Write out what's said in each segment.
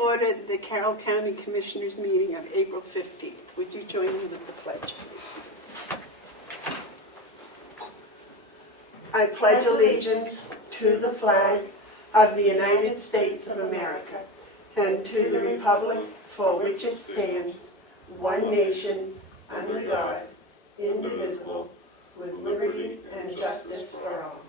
order the Carroll County Commissioners meeting of April 15th. Would you join me with the pledge, please? I pledge allegiance to the flag of the United States of America and to the republic for which it stands, one nation, under God, indivisible, with liberty and justice for all.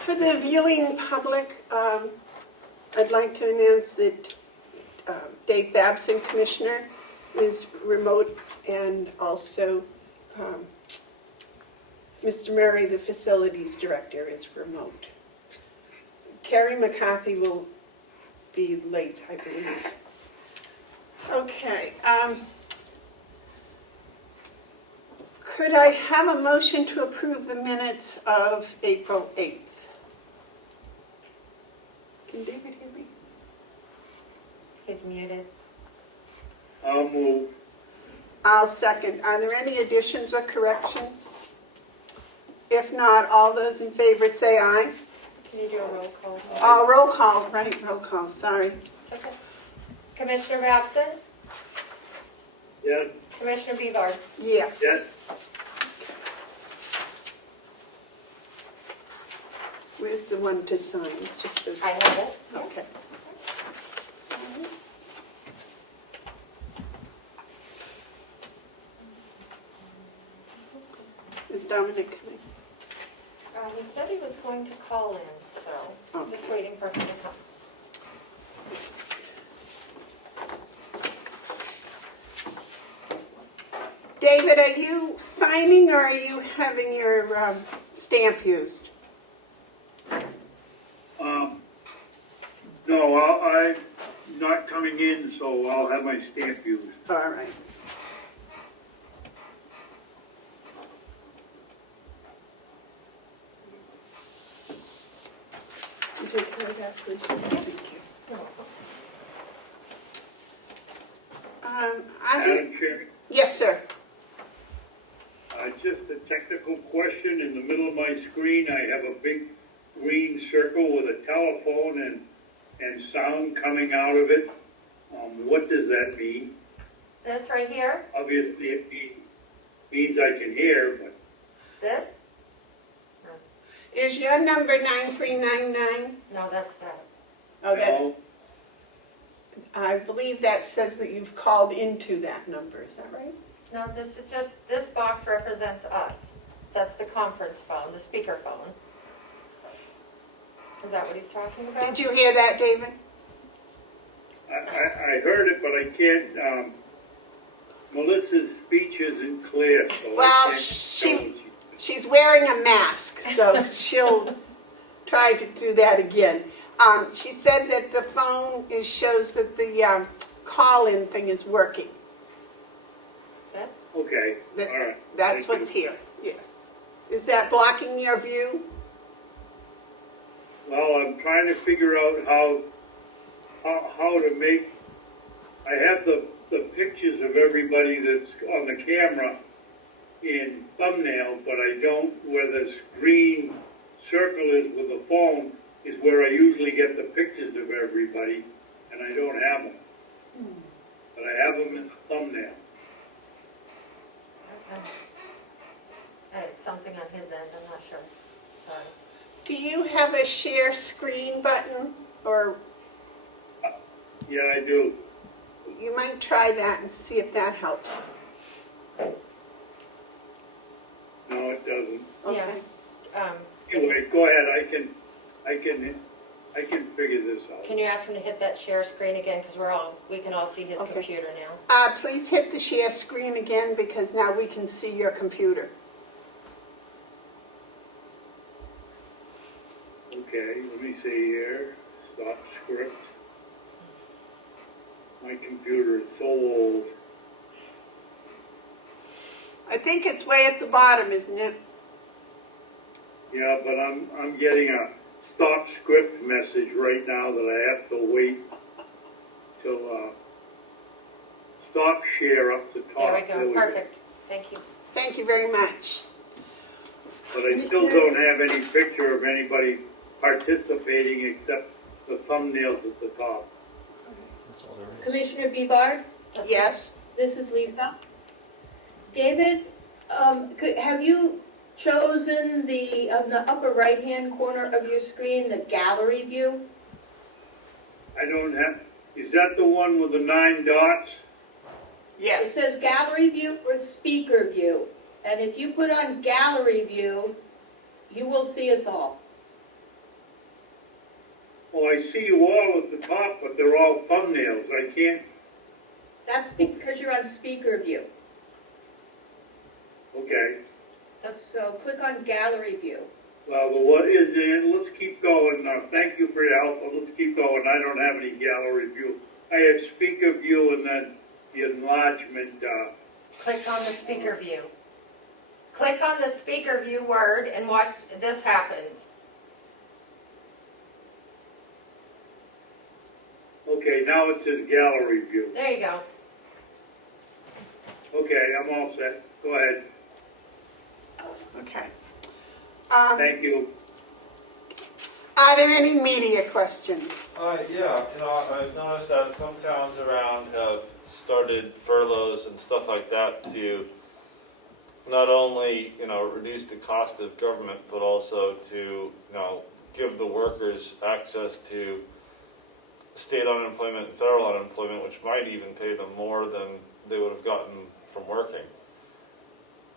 For the viewing public, I'd like to announce that Dave Babson, Commissioner, is remote, and also Mr. Murray, the Facilities Director, is remote. Terry McCarthy will be late, I believe. Okay. Could I have a motion to approve the minutes of April 8th? Can David hear me? He's muted. I'll move. I'll second. Are there any additions or corrections? If not, all those in favor say aye. Can you do a roll call? Roll call, right, roll call, sorry. It's okay. Commissioner Babson? Yes. Commissioner Bevard? Yes. Yes. Where's the one to sign? It's just this. I have it. Okay. Is Dominic coming? He said he was going to call in, so I'm just waiting for him to come. David, are you signing or are you having your stamp used? No, I'm not coming in, so I'll have my stamp used. All right. You take care of that, please. Thank you. Madam Chair, Yes, sir. just a technical question. In the middle of my screen, I have a big green circle with a telephone and sound coming out of it. What does that mean? This right here? Obviously, it means I can hear, but This? Is your number 9399? No, that's that. Oh, that's, no. I believe that says that you've called into that number, is that right? No, this is just, this box represents us. That's the conference phone, the speaker phone. Is that what he's talking about? Did you hear that, David? I heard it, but I can't. Melissa's speech isn't clear, so Well, I can't tell what she's wearing a mask, so she'll try to do that again. She said that the phone shows that the call-in thing is working. This? Okay, That- all right. That's Thank what's you. here, yes. Is that blocking your view? Well, I'm trying to figure out how to make. I have the pictures of everybody that's on the camera in thumbnail, but I don't. Where this green circle is with the phone is where I usually get the pictures of everybody, and I don't have them. But I have them in the thumbnail. Okay. It's something on his end, I'm not sure. Sorry. Do you have a share screen button? Or Yeah, I do. you might try that and see if that helps. No, it doesn't. Okay. Yeah. Anyway, go ahead. I can figure this out. Can you ask him to hit that share screen again? Because we can all see his Okay. computer now. Please hit the share screen again because now we can see your computer. Okay, let me see here. Stop script. My computer is so old. I think it's way at the bottom, isn't it? Yeah, but I'm getting a stop script message right now that I have to wait till stop share up the top. There we go, perfect. Thank you. Thank you very much. but I still don't have any picture of anybody participating except the thumbnails at the top. Commissioner Bebard, Yes? this is Lisa. David, have you chosen the, on the upper right-hand corner of your screen, the gallery view? I don't have, is that the one with the 9 dots? It Yes. says gallery view or speaker view. And if you put on gallery view, you will see us all. Oh, I see you all at the top, but they're all thumbnails. I can't, That's because you're on speaker view. okay. So click on gallery view. Well, the what is in, let's keep going. Thank you for your help, but let's keep going. I don't have any gallery view. I have speaker view and then the enlargement, Click on the speaker view. Click on the speaker view word and watch this happens. okay, now it says gallery view. There you go. Okay, I'm all set. Go ahead. Okay. Thank you. Are there any media questions? Yeah, I've noticed that some towns around have started furloughs and stuff like that to not only, reduce the cost of government, but also to, give the workers access to state unemployment and federal unemployment, which might even pay them more than they would have gotten from working.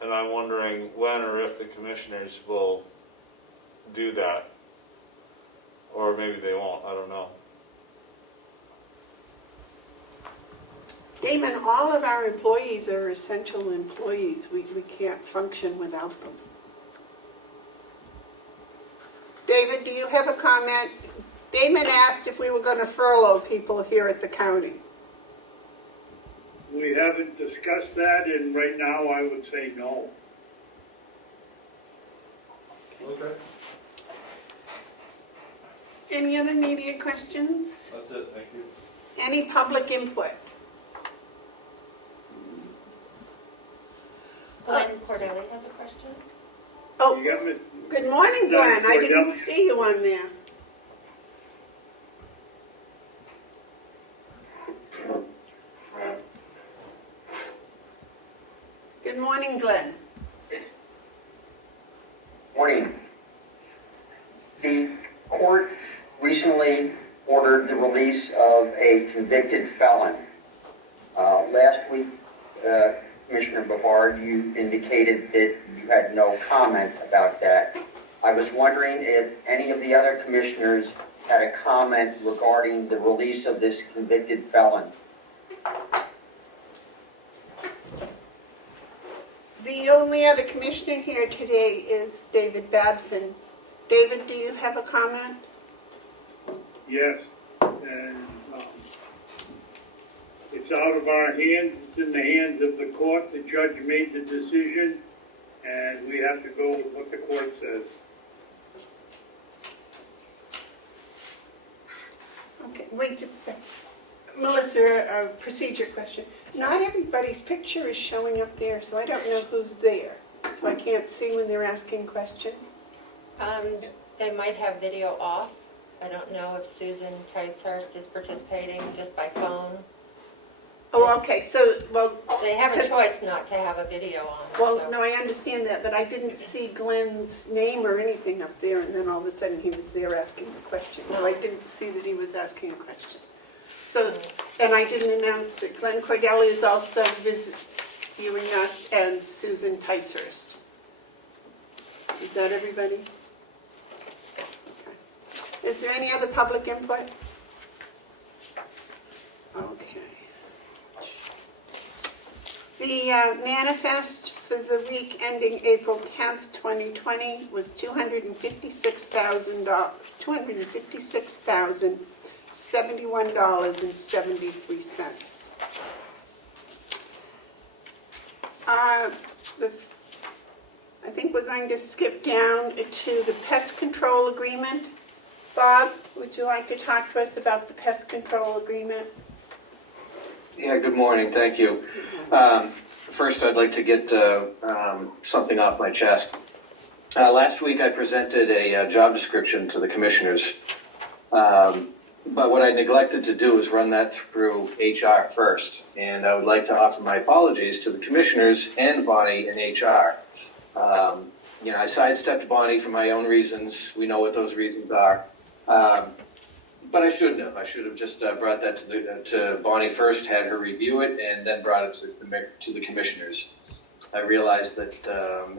And I'm wondering when or if the commissioners will do that. Or maybe they won't, I don't know. Damon, all of our employees are essential employees. We can't function without them. David, do you have a comment? Damon asked if we were going to furlough people here at the county. We haven't discussed that, and right now I would say no. Okay. Any other media questions? That's it, thank you. Any public input? Glenn Cordelli has a question. Oh, You got me? good morning, Glenn. I didn't see you on there. Good morning, Glenn. Morning. The court recently ordered the release of a convicted felon. Last week, Commissioner Bavard, you indicated that you had no comment about that. I was wondering if any of the other commissioners had a comment regarding the release of this convicted felon. The only other commissioner here today is David Babson. David, do you have a comment? Yes. And it's out of our hands. It's in the hands of the court. The judge made the decision, and we have to go with what the court says. Okay, wait just a second. Melissa, a procedure question. Not everybody's picture is showing up there, so I don't know who's there. So I can't see when they're asking questions. They might have video off. I don't know if Susan Ticehurst is participating just by phone. Oh, okay, so, well, They have a 'cause- choice not to have a video on. well, so- no, I understand that, but I didn't see Glenn's name or anything up there, and then all of a sudden he was there asking a question. So I didn't see that he was asking a question. So, and I didn't announce that Glenn Cordelli is also viewing us and Susan Ticehurst. Is that everybody? Okay. Is there any other public input? Okay. The manifest for the week ending April 10th, 2020 was $256,071.73. I think we're going to skip down to the pest control agreement. Bob, would you like to talk to us about the pest control agreement? Yeah, good morning. Thank you. First, I'd like to get something off my chest. Last week I presented a job description to the commissioners, but what I neglected to do is run that through HR first. And I would like to offer my apologies to the commissioners and Bonnie in HR. I sidestepped Bonnie for my own reasons. We know what those reasons are. But I shouldn't have. I should have just brought that to Bonnie first, had her review it, and then brought it to the commissioners. I realized that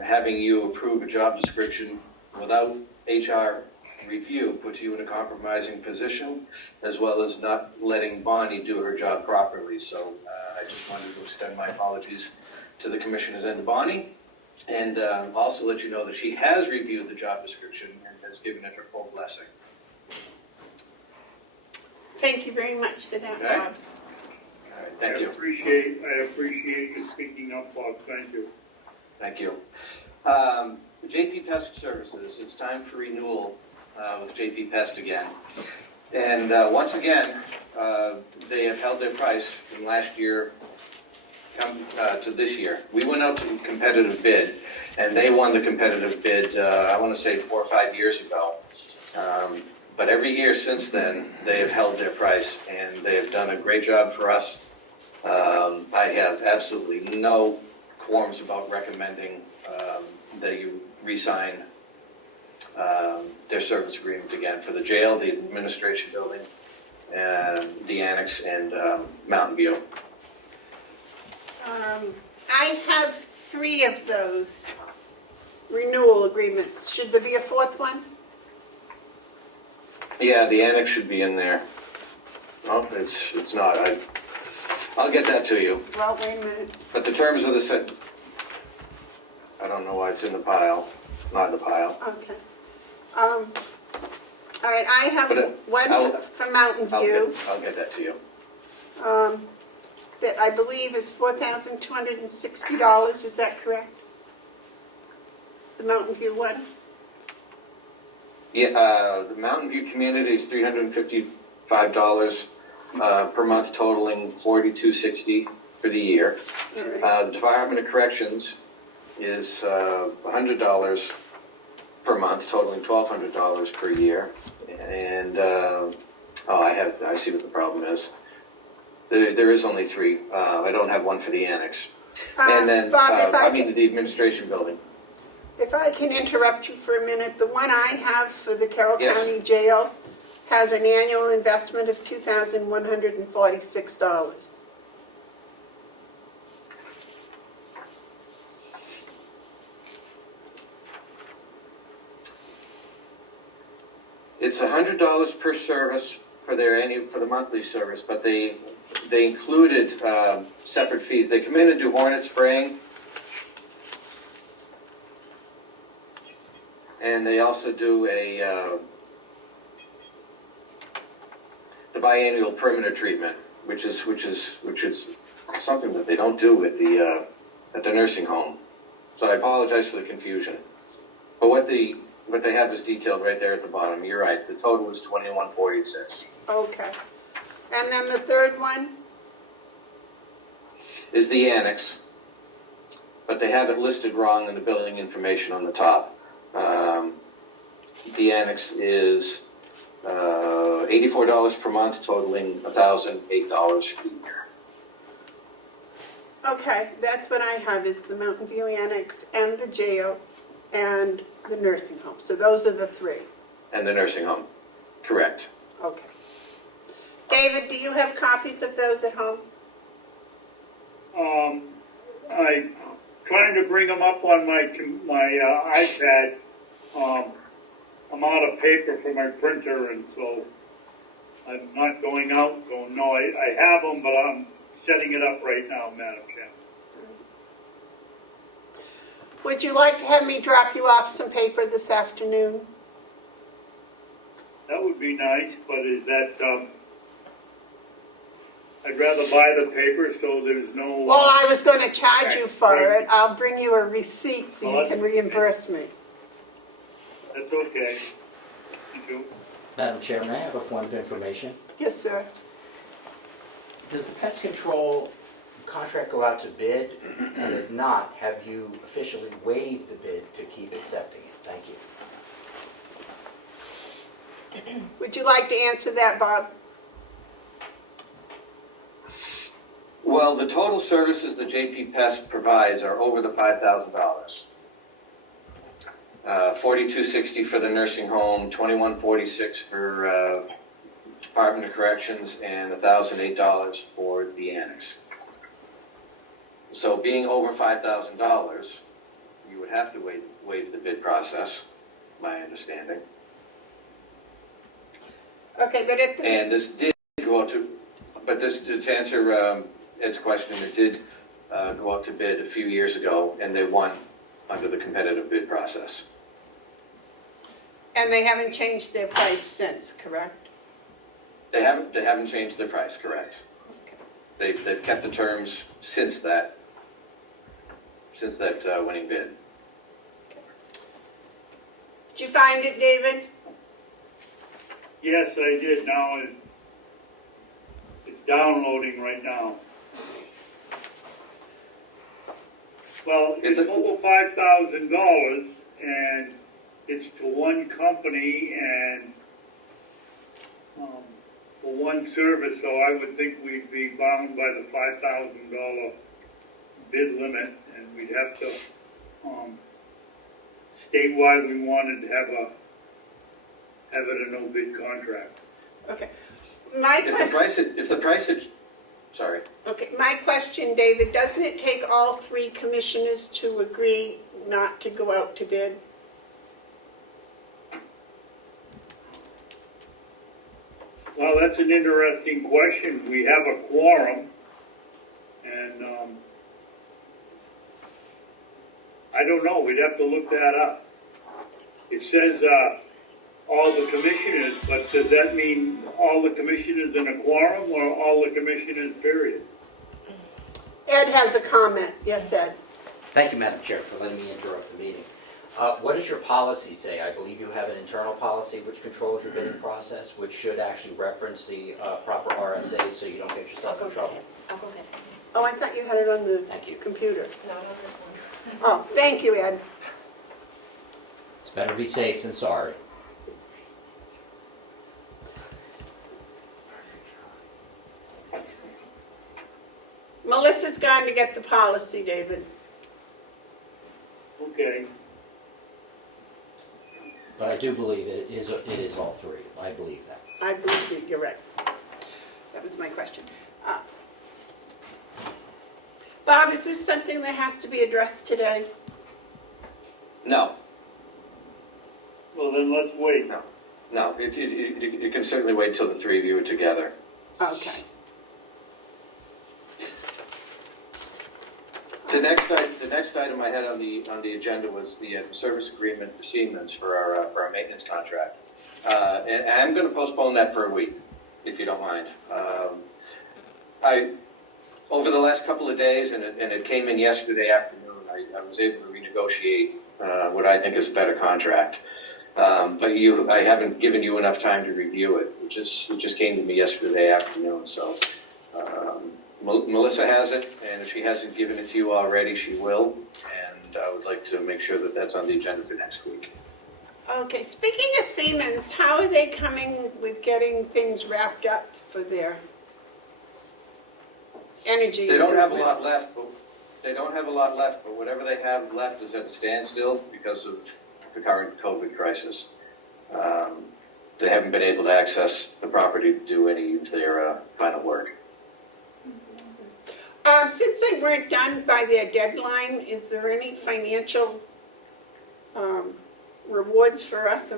having you approve a job description without HR review puts you in a compromising position, as well as not letting Bonnie do her job properly. So I just wanted to extend my apologies to the commissioners and to Bonnie, and also let you know that she has reviewed the job description and has given it her full blessing. Thank you very much for that, All right. Bob. All right, thank you. I appreciate you speaking up, Bob. Thank you. Thank you. JP Pest Services, it's time for renewal with JP Pest again. And once again, they have held their price from last year to this year. We went out to competitive bid, and they won the competitive bid, I want to say 4 or 5 years ago. But every year since then, they have held their price, and they have done a great job for us. I have absolutely no qualms about recommending that you re-sign their service agreement again for the jail, the administration building, and the annex, and Mountain View. I have 3 of those renewal agreements. Should there be a 4th one? Yeah, the annex should be in there. Oh, it's not. I'll get that to you. Well, wait a minute. But the terms of the set, I don't know why it's in the pile. Not in the pile. Okay. All right, I have one for Mountain View I'll get that to you. that I believe is $4,260. Is that correct? The Mountain View one? Yeah, the Mountain View community is $355 per month, totaling $42.60 for the year. All right. The Department of Corrections is $100 per month, totaling $1,200 per year. And I see what the problem is. There is only 3. I don't have one for the annex. And then Bob, the administration building. if I can interrupt you for a minute, the one I have for the Carroll Yes. County Jail has an annual investment of $2,146. It's $100 per service for the monthly service, but they included separate fees. They come in and do hornet spraying, and they also do the biannual perimeter treatment, which is something that they don't do at the nursing home. So I apologize for the confusion. But what they have is detailed right there at the bottom. You're right. The total is $21.46. Okay. And then the third one? Is the annex, but they have it listed wrong in the billing information on the top. The annex is $84 per month, totaling $1,008 for the year. Okay, that's what I have, is the Mountain View Annex and the jail and the nursing home. So those are the 3. And the nursing home, correct. Okay. David, do you have copies of those at home? I'm trying to bring them up on my iPad. I'm out of paper for my printer, and so I'm not going out. So no, I have them, but I'm setting it up right now, Madam Chair. Would you like to have me drop you off some paper this afternoon? That would be nice, but is that, I'd rather buy the paper so there's no... Well, I was going to charge Okay, you for great. it. I'll bring you a receipt so you can reimburse me. That's okay. Thank you. Madam Chairman, I have a point of information. Yes, sir. Does the pest control contract go out to bid? And if not, have you officially waived the bid to keep accepting it? Would you like to answer that, Bob? Well, the total services that JP Pest provides are over the $5,000. $4,260 for the nursing home, $2,146 for Department of Corrections, and $1,008 for the annex. So being over $5,000, you would have to waive the bid process, my understanding. Okay, but at the... And this did go out to, but this, to answer Ed's question, it did go out to bid a few years ago, and they won under the competitive bid process. And they haven't changed their price since, correct? They haven't changed their price, correct? Okay. They've kept the terms since that winning bid. Did you find it, David? Yes, I did. Now it's downloading right now. Well, it's over $5,000, and it's to one company and for one service. So I would think we'd be bound by the $5,000 bid limit, and we'd have to state why we wanted to have it a no bid contract. Okay. My question... Sorry. Okay, my question, David, doesn't it take all three commissioners to agree not to go out to bid? Well, that's an interesting question. We have a quorum, and I don't know. We'd have to look that up. It says all the commissioners, but does that mean all the commissioners in a quorum or all the commissioners, period? Ed has a comment. Yes, Ed. Thank you, Madam Chair, for letting me interrupt the meeting. What does your policy say? I believe you have an internal policy which controls your bidding process, which should actually reference the proper RSA so you don't get yourself in trouble. I'll go get it. Oh, I thought you had it on the Thank you. computer. Not on this one. Oh, thank you, Ed. It's better to be safe than sorry. Melissa's gone to get the policy, David. Okay. But I do believe it is all three. I believe that. I believe you. You're right. That was my question. Bob, is this something that has to be addressed today? No. Well, then let's wait. No. You can certainly wait till the three of you are together. Okay. The next item I had on the agenda was the service agreement for Siemens for our maintenance contract, and I'm going to postpone that for a week, if you don't mind. Over the last couple of days, and it came in yesterday afternoon, I was able to renegotiate what I think is a better contract. But I haven't given you enough time to review it. It just came to me yesterday afternoon, so. Melissa has it, and if she hasn't given it to you already, she will. And I would like to make sure that that's on the agenda for next week. Okay. Speaking of Siemens, how are they coming with getting things wrapped up for their energy? They don't have a lot left, but whatever they have left is at a standstill because of the current COVID crisis. They haven't been able to access the property to do any of their final work. Since they weren't done by their deadline, is there any financial rewards for us?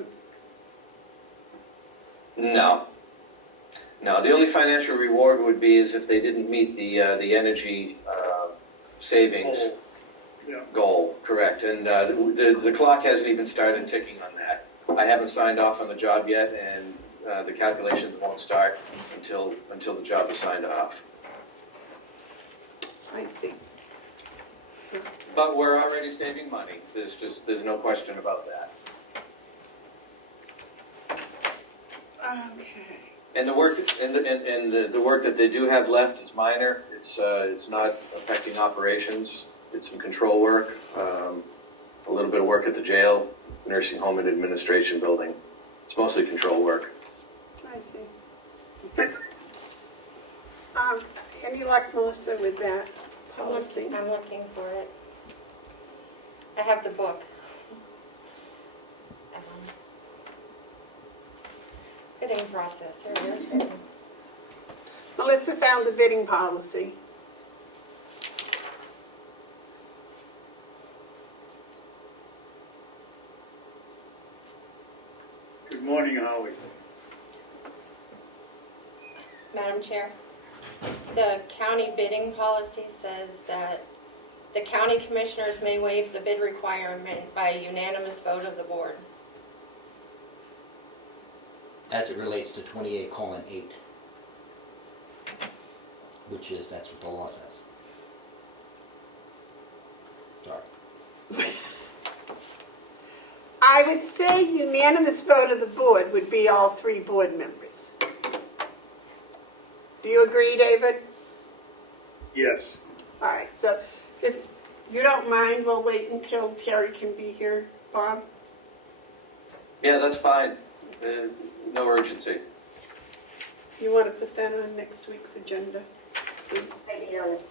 No. The only financial reward would be is if they didn't meet the energy savings goal, correct? And the clock hasn't even started ticking on that. I haven't signed off on the job yet, and the calculations won't start until the job is signed off. I see. But we're already saving money. There's no question about that. Okay. And the work the work that they do have left is minor. It's not affecting operations. It's some control work, a little bit of work at the jail, nursing home, and administration building. It's mostly control work. I see. Any luck, Melissa, with that policy? I'm looking for it. I have the book. Bidding process, there it is. Melissa found the bidding policy. Good morning, Howie. Madam Chair, the county bidding policy says that the county commissioners may waive the bid requirement by unanimous vote of the board. As it relates to 28:8, which is, that's what the law says. Sorry. I would say unanimous vote of the board would be all 3 board members. Do you agree, David? Yes. All right, so if you don't mind, we'll wait until Terry can be here. Bob? Yeah, that's fine. No urgency. You want to put that on next week's agenda, please?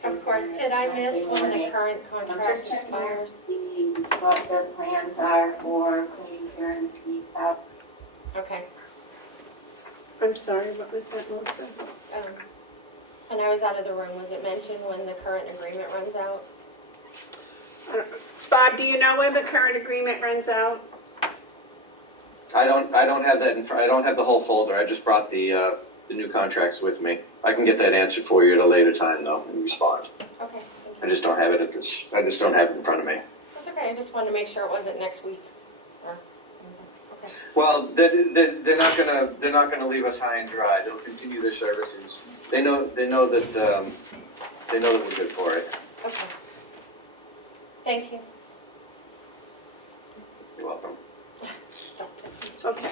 Of course, did I miss when the current contract expires? What the plans are for cleaning Karen's piece up. Okay. I'm sorry, what was that, Melissa? And I was out of the room, was it mentioned when the current agreement runs out? Bob, do you know when the current agreement runs out? I don't have that I don't have the whole folder. I just brought the new contracts with me. I can get that answered for you at a later time, though, and respond. Okay, I thank you. just don't have it at this. I just don't have it in front of me. That's okay, I just wanted to make sure it wasn't next week. Or, okay. Well, they're not gonna leave us high and dry. They'll continue their services. They know that we're good for it. Okay. Thank you. You're welcome. Okay.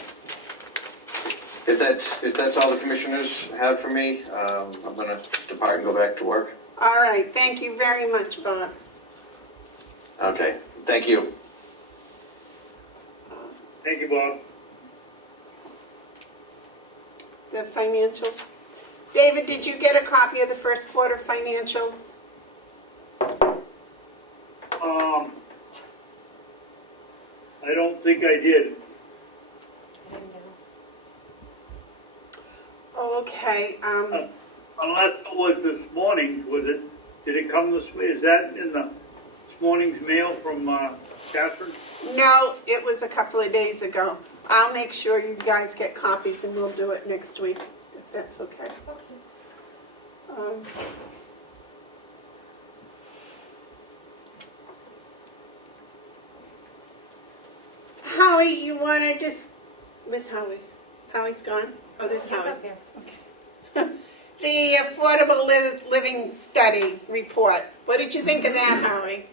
If that's all the commissioners have for me, I'm gonna depart and go back to work. All right, thank you very much, Bob. Okay, thank you. Thank you, Bob. The financials. David, did you get a copy of the first quarter financials? I don't think I did. I didn't know. Okay, Unless it was this morning, did it come is that in this morning's mail from Catherine? no, it was a couple of days ago. I'll make sure you guys get copies and we'll do it next week, if that's okay. Howie, you want to just, Miss Howie? Howie's gone? Oh, there's He's Howie. up here. The Affordable Living Study report. What did you think of that, Howie?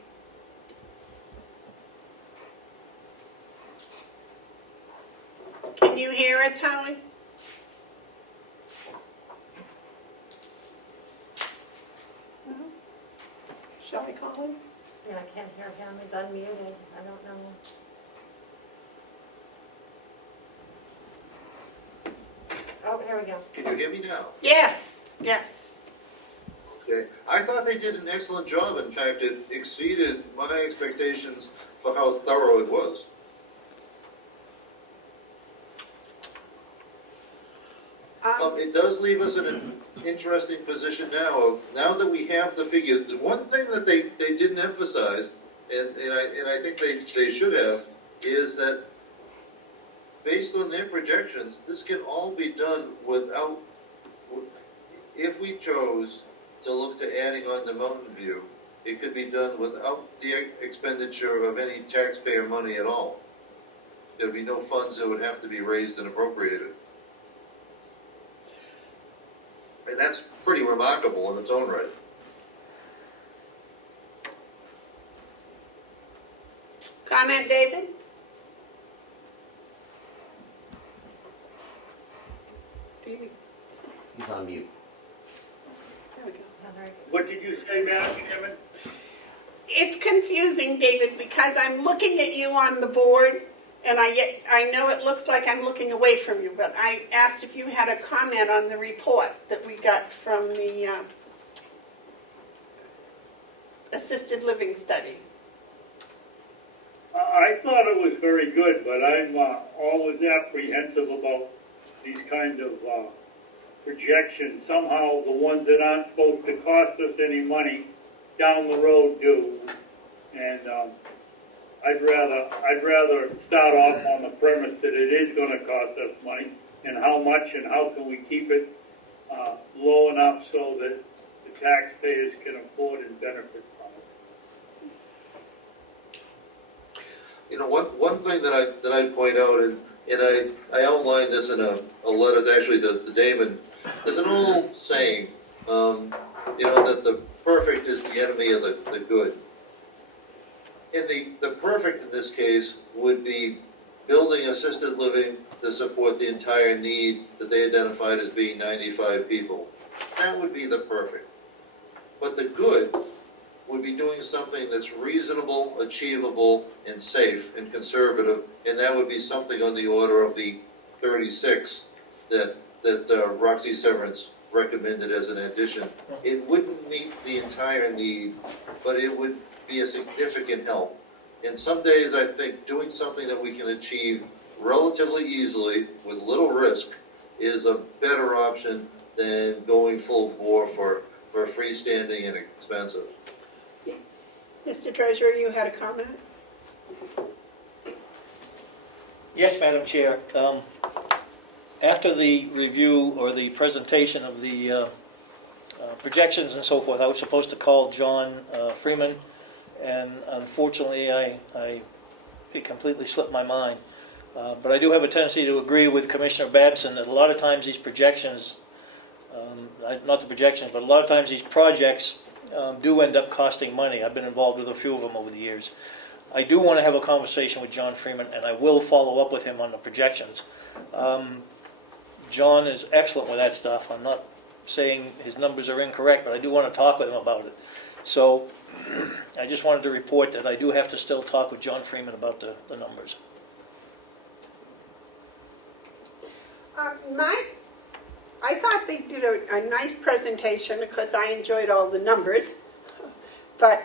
Can you hear us, Howie? No? Shall I call him? Yeah, I can't hear him, he's unmuted, I don't know. Oh, here we go. Can you hear me now? Yes, yes. Okay. I thought they did an excellent job. In fact, it exceeded my expectations for how thorough it was. It does leave us in an interesting position now. Now that we have the figures, the one thing that they didn't emphasize, and I think they should have, is that based on their projections, this can all be done without, if we chose to look to adding on to Mountain View, it could be done without the expenditure of any taxpayer money at all. There'd be no funds that would have to be raised and appropriated. And that's pretty remarkable in its own right. Comment, David? He's on mute. There we go. What did you say, Madam Chairman? It's confusing, David, because I'm looking at you on the board, And I know it looks like I'm looking away from you, but I asked if you had a comment on the report that we got from the assisted living study. I thought it was very good, but I'm always apprehensive about these kind of projections. Somehow the ones that aren't supposed to cost us any money down the road do. And I'd rather start off on the premise that it is going to cost us money, and how much, and how can we keep it low enough so that the taxpayers can afford and benefit from it. You know, one thing that I point out, and I outlined this in a letter actually to Damon. There's an old saying, you know, that the perfect is the enemy of the good. And the perfect in this case would be building assisted living to support the entire need that they identified as being 95 people. That would be the perfect. But the good would be doing something that's reasonable, achievable, and safe and conservative, and that would be something on the order of the 36 that Roxy Severance recommended as an addition. It wouldn't meet the entire need, but it would be a significant help. And some days I think doing something that we can achieve relatively easily with little risk is a better option than going full bore for freestanding and expensive. Mr. Treasurer, you had a comment? Yes, Madam Chair. After the review or the presentation of the projections and so forth, I was supposed to call John Freeman, and unfortunately it completely slipped my mind. But I do have a tendency to agree with Commissioner Babson that a lot of times these projections, not the projections, but a lot of times these projects do end up costing money. I've been involved with a few of them over the years. I do want to have a conversation with John Freeman, and I will follow up with him on the projections. John is excellent with that stuff. I'm not saying his numbers are incorrect, but I do want to talk with him about it. So I just wanted to report that I do have to still talk with John Freeman about the numbers. I thought they did a nice presentation because I enjoyed all the numbers. But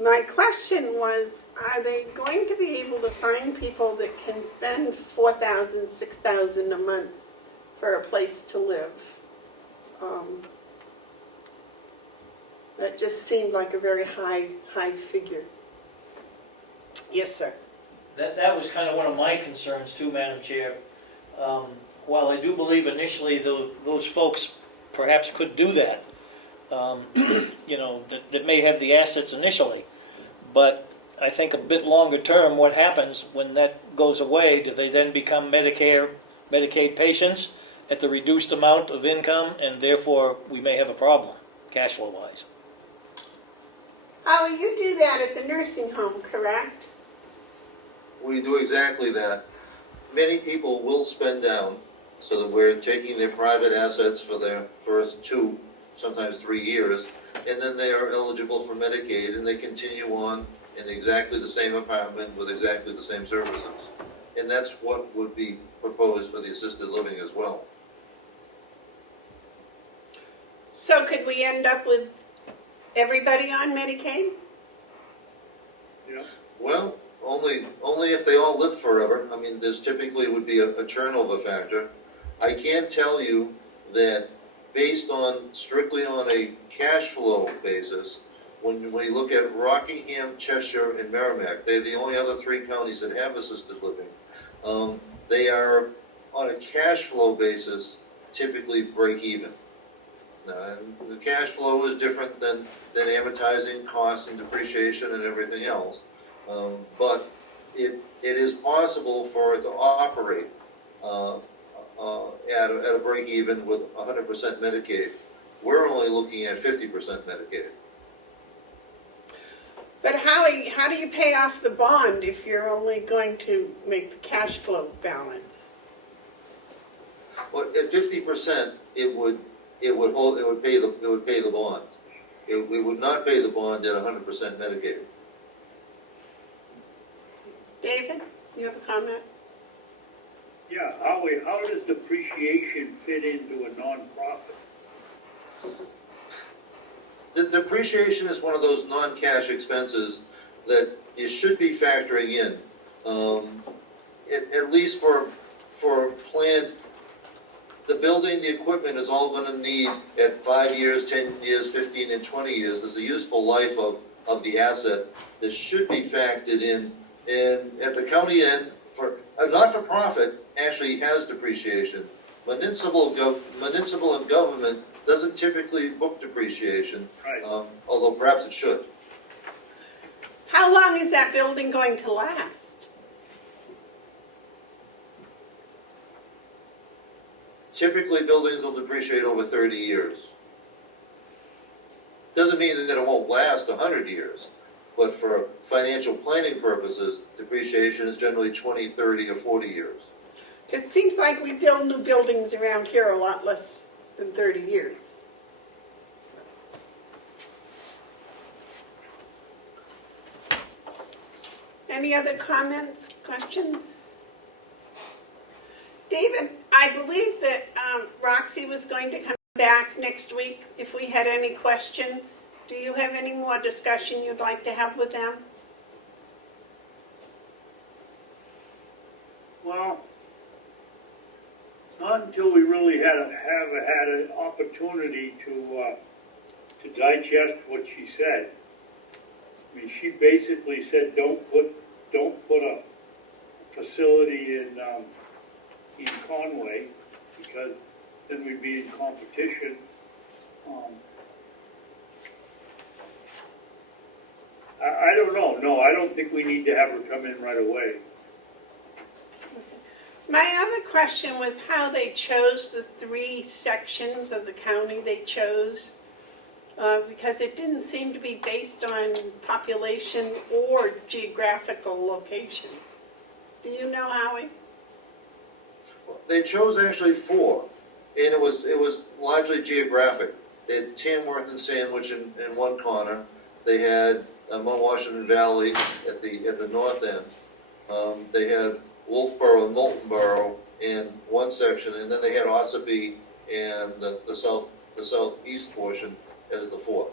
my question was, are they going to be able to find people that can spend $4,000, $6,000 a month for a place to live? That just seemed like a very high figure. Yes, sir. That was kind of one of my concerns too, Madam Chair. While I do believe initially those folks perhaps could do that, you know, that may have the assets initially, but I think a bit longer term, what happens when that goes away? Do they then become Medicaid patients at the reduced amount of income, and therefore we may have a problem, cash flow wise? Oh, you do that at the nursing home, correct? We do exactly that. Many people will spend down, so that we're taking their private assets for their first 2, sometimes 3 years, and then they are eligible for Medicaid, and they continue on in exactly the same apartment with exactly the same services. And that's what would be proposed for the assisted living as well. So could we end up with everybody on Medicaid? Yeah. Well, only if they all live forever. I mean, there's typically would be a turnover factor. I can tell you that based on strictly on a cash flow basis, when you look at Rockingham, Cheshire, and Merrimack, they're the only other 3 counties that have assisted living. They are, on a cash flow basis, typically break even. The cash flow is different than amortizing costs and depreciation and everything else. But it is possible for it to operate at a break even with 100% Medicaid. We're only looking at 50% Medicaid. But how do you pay off the bond if you're only going to make the cash flow balance? Well, at 50%, it would pay the bond. We would not pay the bond at 100% Medicaid. David? You have a comment? Yeah, Howie, how does depreciation fit into a nonprofit? The depreciation is one of those non-cash expenses that you should be factoring in. At least for planned, the building, the equipment is all going to need at 5 years, 10 years, 15, and 20 years. There's a useful life of the asset that should be factored in. And at the county end, for a not-for-profit actually has depreciation. Municipal and government doesn't typically book depreciation, Right. although perhaps it should. How long is that building going to last? Typically, buildings will depreciate over 30 years. Doesn't mean that it won't last 100 years, but for financial planning purposes, depreciation is generally 20, 30, or 40 years. It seems like we build new buildings around here a lot less than 30 years. Any other comments, questions? David, I believe that Roxy was going to come back next week if we had any questions. Do you have any more discussion you'd like to have with them? Well, not until we really have had an opportunity to digest what she said. I mean, she basically said, don't put a facility in Conway, because then we'd be in competition. I don't know. No, I don't think we need to have her come in right away. My other question was how they chose the 3 sections of the county they chose, because it didn't seem to be based on population or geographical location. Do you know, Howie? They chose actually 4, and it was largely geographic. They had Tamworth and Sandwich in one corner. They had Mount Washington Valley at the north end. They had Wolfboro and Moultonboro in one section, and then they had Ossipee and the southeast portion as the 4th.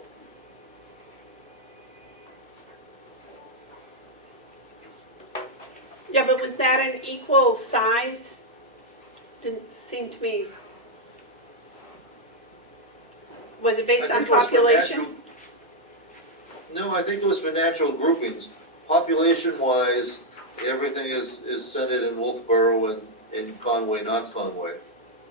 Yeah, but was that an equal size? Didn't seem to me. Was it based on population? No, I think it was for natural groupings. Population-wise, everything is centered in Wolfboro and in Conway, not Conway,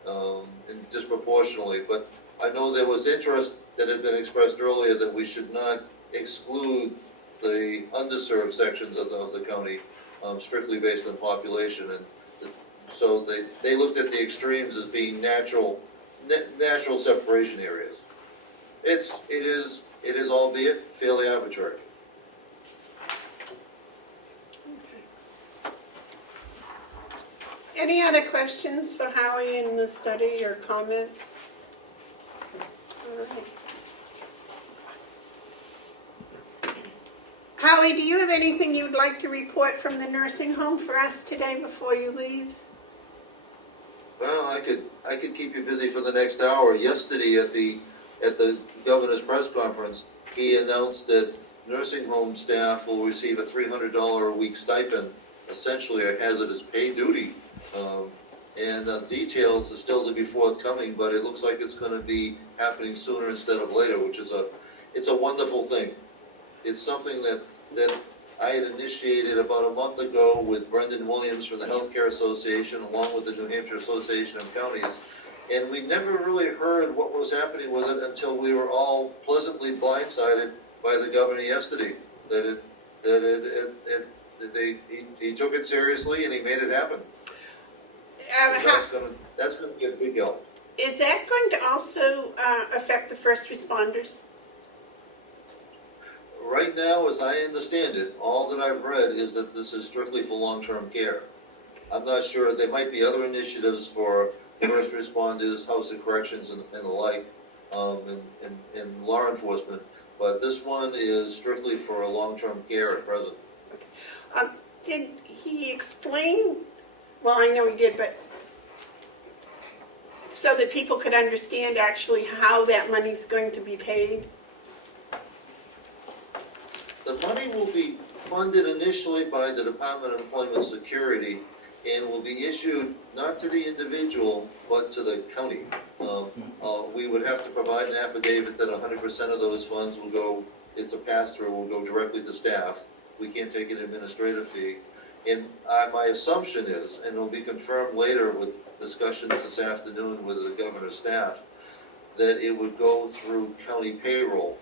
and disproportionately. But I know there was interest that had been expressed earlier that we should not exclude the underserved sections of the county strictly based on population. And so they looked at the extremes as being natural separation areas. It is albeit fairly arbitrary. Any other questions for Howie in the study or comments? All right. Howie, do you have anything you'd like to report from the nursing home for us today before you leave? Well, I could keep you busy for the next hour. Yesterday at the governor's press conference, he announced that nursing home staff will receive a $300 a week stipend, essentially a hazardous pay duty. And details are still to be forthcoming, but it looks like it's going to be happening sooner instead of later, which is it's a wonderful thing. It's something that I had initiated about a month ago with Brendan Williams from the Healthcare Association, along with the New Hampshire Association of Counties. And we never really heard what was happening with it until we were all pleasantly blindsided by the governor yesterday. He took it seriously and he made it happen. That's going to be a big help. Is that going to also affect the first responders? Right now, as I understand it, all that I've read is that this is strictly for long-term care. I'm not sure. There might be other initiatives for first responders, House of Corrections, and the like, and law enforcement. But this one is strictly for long-term care at present. Did he explain, well, I know he did, but so that people could understand actually how that money's going to be paid? The money will be funded initially by the Department of Employment Security and will be issued not to the individual, but to the county. We would have to provide an affidavit that 100% of those funds will go, it's a pass-through, will go directly to staff. We can't take an administrative fee. And my assumption is, and it'll be confirmed later with discussions this afternoon with the governor's staff, that it would go through county payroll.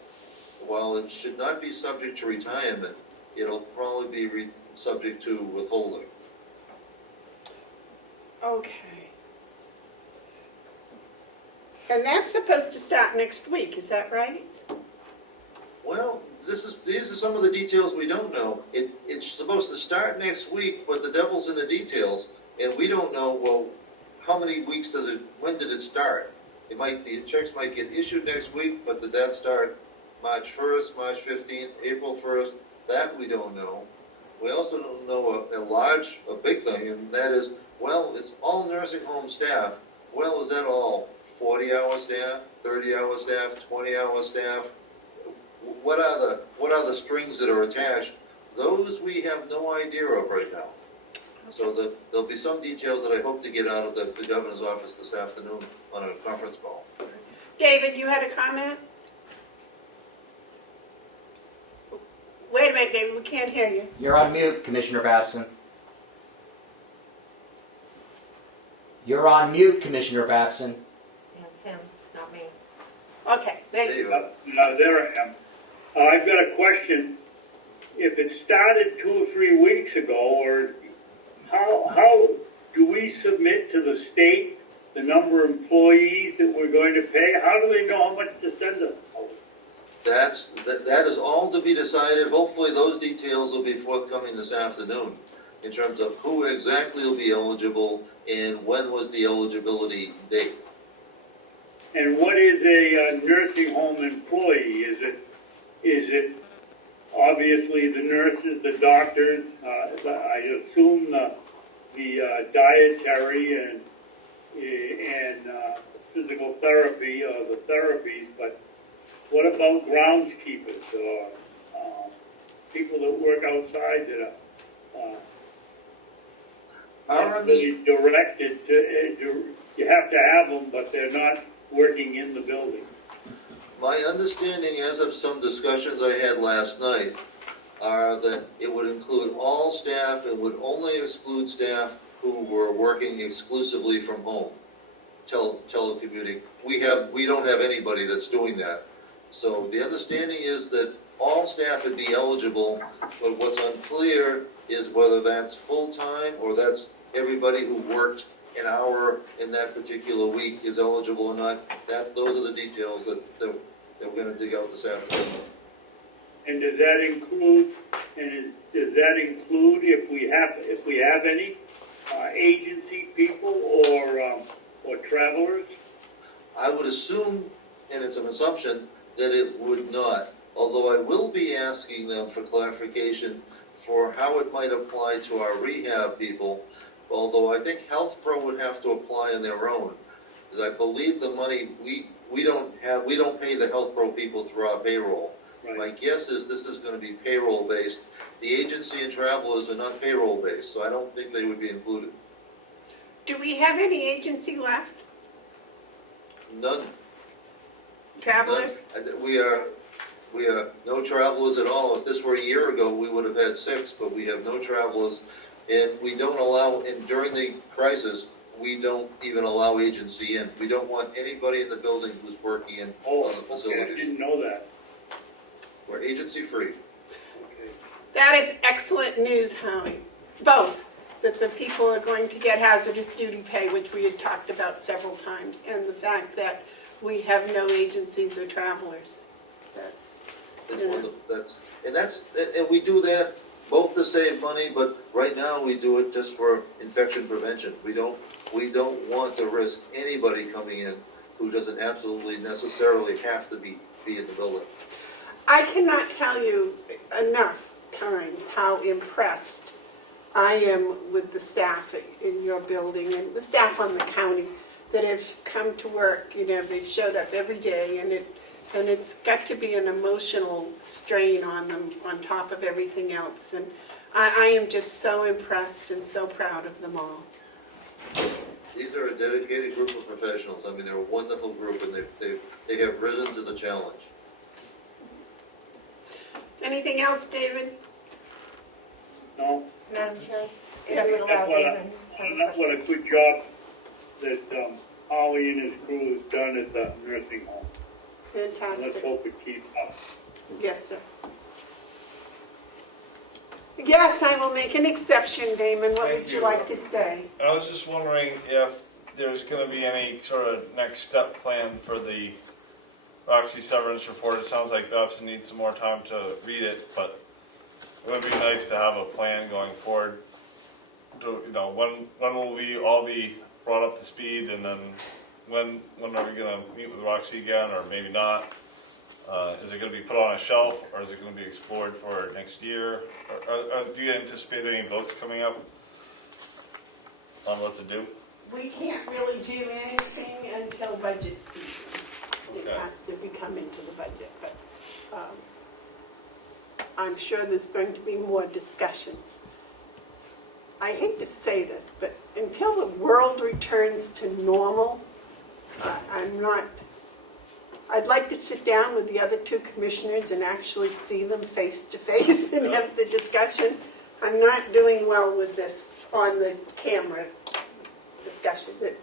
While it should not be subject to retirement, it'll probably be subject to withholding. Okay. And that's supposed to start next week, is that right? Well, these are some of the details we don't know. It's supposed to start next week, but the devil's in the details, and we don't know, well, how many weeks when did it start? The checks might get issued next week, but did that start March 1st, March 15th, April 1st? That we don't know. We also don't know a big thing, and that is, well, it's all nursing home staff. Well, is that all 40-hour staff, 30-hour staff, 20-hour staff? What are the strings that are attached? Those we have no idea of right now. So there'll be some details that I hope to get out of the governor's office this afternoon on a conference call. David, you had a comment? Wait a minute, David, we can't hear you. You're on mute, Commissioner Babson. You're on mute, Commissioner Babson. That's him, not me. Okay, thank There you. you go. There I am. I've got a question. If it started 2 or 3 weeks ago, or how do we submit to the state the number of employees that we're going to pay? How do they know how much to send them? That is all to be decided. Hopefully those details will be forthcoming this afternoon in terms of who exactly will be eligible and when was the eligibility date. And what is a nursing home employee? Is it obviously the nurses, the doctors, I assume the dietary and physical therapy, the therapies, but what about groundskeepers or people that work outside that are really directed to, you have to have them, but they're not working in the building? My understanding, as of some discussions I had last night, are that it would include all staff and would only exclude staff who were working exclusively from home, telecommuting. We don't have anybody that's doing that. So the understanding is that all staff would be eligible, but what's unclear is whether that's full-time or that's everybody who worked an hour in that particular week is eligible or not. Those are the details that we're going to dig out this afternoon. And does that include if we have any agency people or travelers? I would assume, and it's an assumption, that it would not. Although I will be asking them for clarification for how it might apply to our rehab people. Although I think Health Pro would have to apply on their own, because I believe the money we don't pay the Health Pro people through our payroll. Right. My guess is this is going to be payroll based. The agency and travelers are not payroll based, so I don't think they would be included. Do we have any agency left? None. Travelers? None. We are no travelers at all. If this were a year ago, we would have had 6, but we have no travelers. And we don't allow, and during the crisis, we don't even allow agency in. We don't want anybody in the building who's working in all of the facilities. Okay, I didn't know that. We're agency free. Okay. That is excellent news, Howie. Both, that the people are going to get hazardous duty pay, which we had talked about several times, and the fact that we have no agencies or travelers. That's and we do that both to save money, but right now we do it just for infection prevention. We don't want to risk anybody coming in who doesn't absolutely necessarily have to be in the building. I cannot tell you enough times how impressed I am with the staff in your building and the staff on the county that have come to work. You know, they've showed up every day, and it's got to be an emotional strain on them on top of everything else. And I am just so impressed and so proud of them all. These are a dedicated group of professionals. I mean, they're a wonderful group, and they have risen to the challenge. Anything else, David? No? Madam Chair, if Yes. you would allow David. What a good job that Holly and his crew has done at the nursing home. Let's Fantastic. hope it keeps up. Yes, sir. Yes, I will make an exception, Damon. What Thank would you you. like to say? I was just wondering if there's going to be any sort of next step plan for the Roxy severance report. It sounds like Dobson needs some more time to read it, but it would be nice to have a plan going forward. To, you know, when will we all be brought up to speed, and then when are we going to meet with Roxy again, or maybe not? Is it going to be put on a shelf, or is it going to be explored for next year? Or do you anticipate any votes coming up on what to do? We can't really do anything until budget season. It Okay. has to be come into the budget, but I'm sure there's going to be more discussions. I hate to say this, but until the world returns to normal, I'd like to sit down with the other two commissioners and actually see them face to face and have the discussion. I'm not doing well with this on the camera discussion. It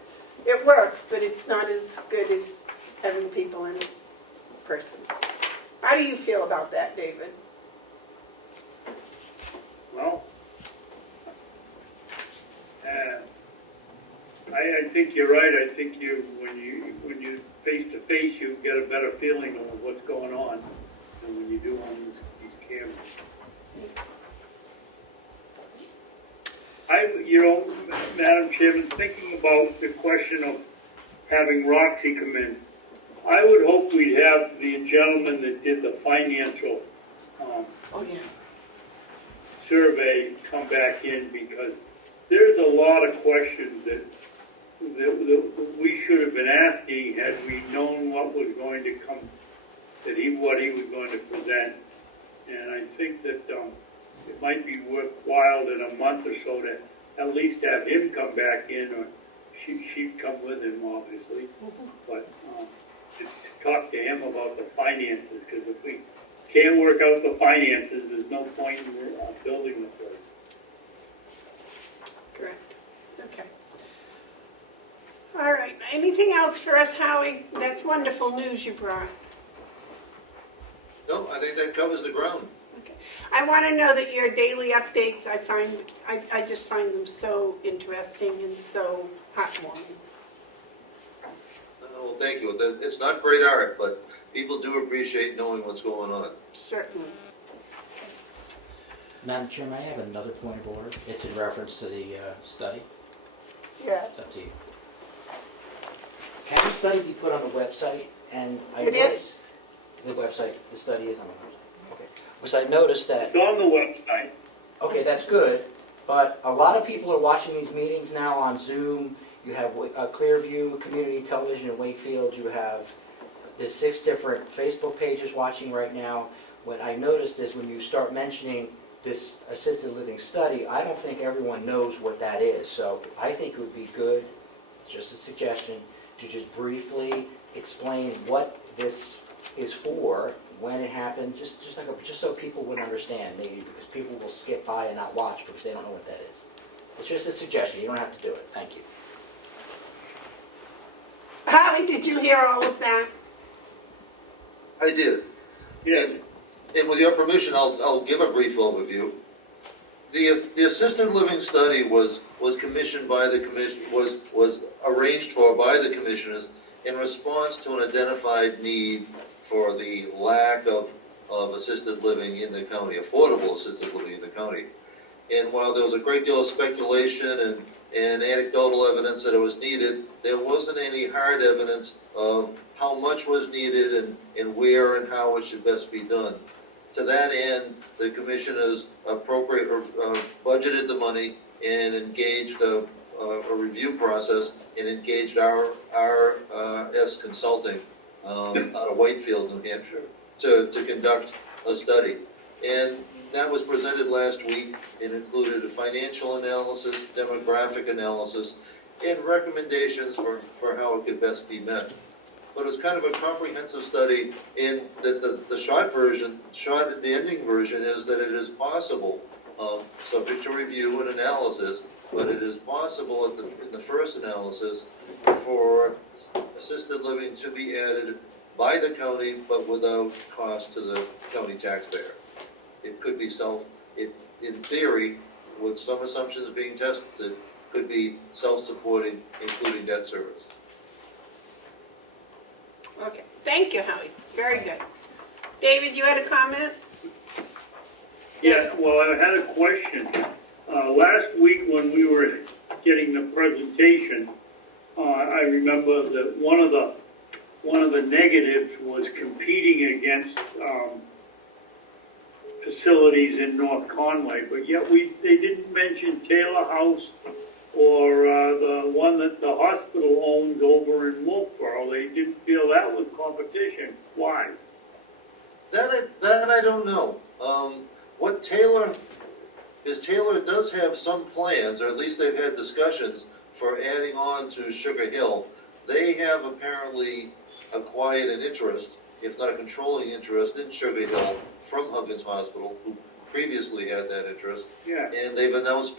works, but it's not as good as having people in person. How do you feel about that, David? Well, I think you're right. I think when you face to face, you get a better feeling of what's going on than when you do on these cameras. Madam Chairman, thinking about the question of having Roxy come in, I would hope we'd have the gentleman that did the financial survey come back in, because there's a lot of questions that we should have been asking had we known what was going to come, what he was going to present. And I think that it might be worthwhile in a month or so to at least have him come back in, or she'd come with him, obviously. But to talk to him about the finances, because if we can't work out the finances, there's no point in building the place. Correct. Okay. All right. Anything else for us, Howie? That's wonderful news you brought. No, I think that covers the ground. Okay. I want to know that your daily updates, I just find them so interesting and so heartwarming. Well, thank you. It's not great art, but people do appreciate knowing what's going on. Certainly. Madam Chairman, I have another point of order. It's in reference to the study. Yeah. It's up to you. Can the study be put on the website? And It is. The website, the study is on the website. Okay. Because I noticed that. It's on the website. Okay, that's good, but a lot of people are watching these meetings now on Zoom. You have Clearview Community Television in Wakefield. There's 6 different Facebook pages watching right now. What I noticed is when you start mentioning this assisted living study, I don't think everyone knows what that is. So I think it would be good, it's just a suggestion, to just briefly explain what this is for, when it happened, just so people would understand, maybe, because people will skip by and not watch because they don't know what that is. It's just a suggestion. You don't have to do it. Thank you. Howie, did you hear all of that? I did. Yes. And with your permission, I'll give a brief overview. The assisted living study was commissioned by the commission, was arranged for by the commissioners in response to an identified need for the lack of assisted living in the county, affordable assisted living in the county. And while there was a great deal of speculation and anecdotal evidence that it was needed, there wasn't any hard evidence of how much was needed and where and how it should best be done. to that end, the commissioners budgeted the money and engaged a review process and engaged RS Consulting out of Whitefield, New Hampshire, to conduct a study. And that was presented last week. It included a financial analysis, demographic analysis, and recommendations for how it could best be met. But it's kind of a comprehensive study, and the short version, the ending version is that it is possible, subject to review and analysis, but it is possible in the first analysis for assisted living to be added by the county, but without cost to the county taxpayer. It could be in theory, with some assumptions being tested, could be self-supporting, including debt service. Okay, thank you, Howie. Very good. David, you had a comment? Yeah, well, I had a question. Last week when we were getting the presentation, I remember that one of the negatives was competing against facilities in North Conway, but yet they didn't mention Taylor House or the one that the hospital owns over in Wolfboro. They didn't feel that was competition. Why? That I don't know. What Taylor does have some plans, or at least they've had discussions for adding on to Sugar Hill. They have apparently acquired an interest, if not a controlling interest, in Sugar Hill from Huggins Hospital, who previously had that interest. Yeah. And they've announced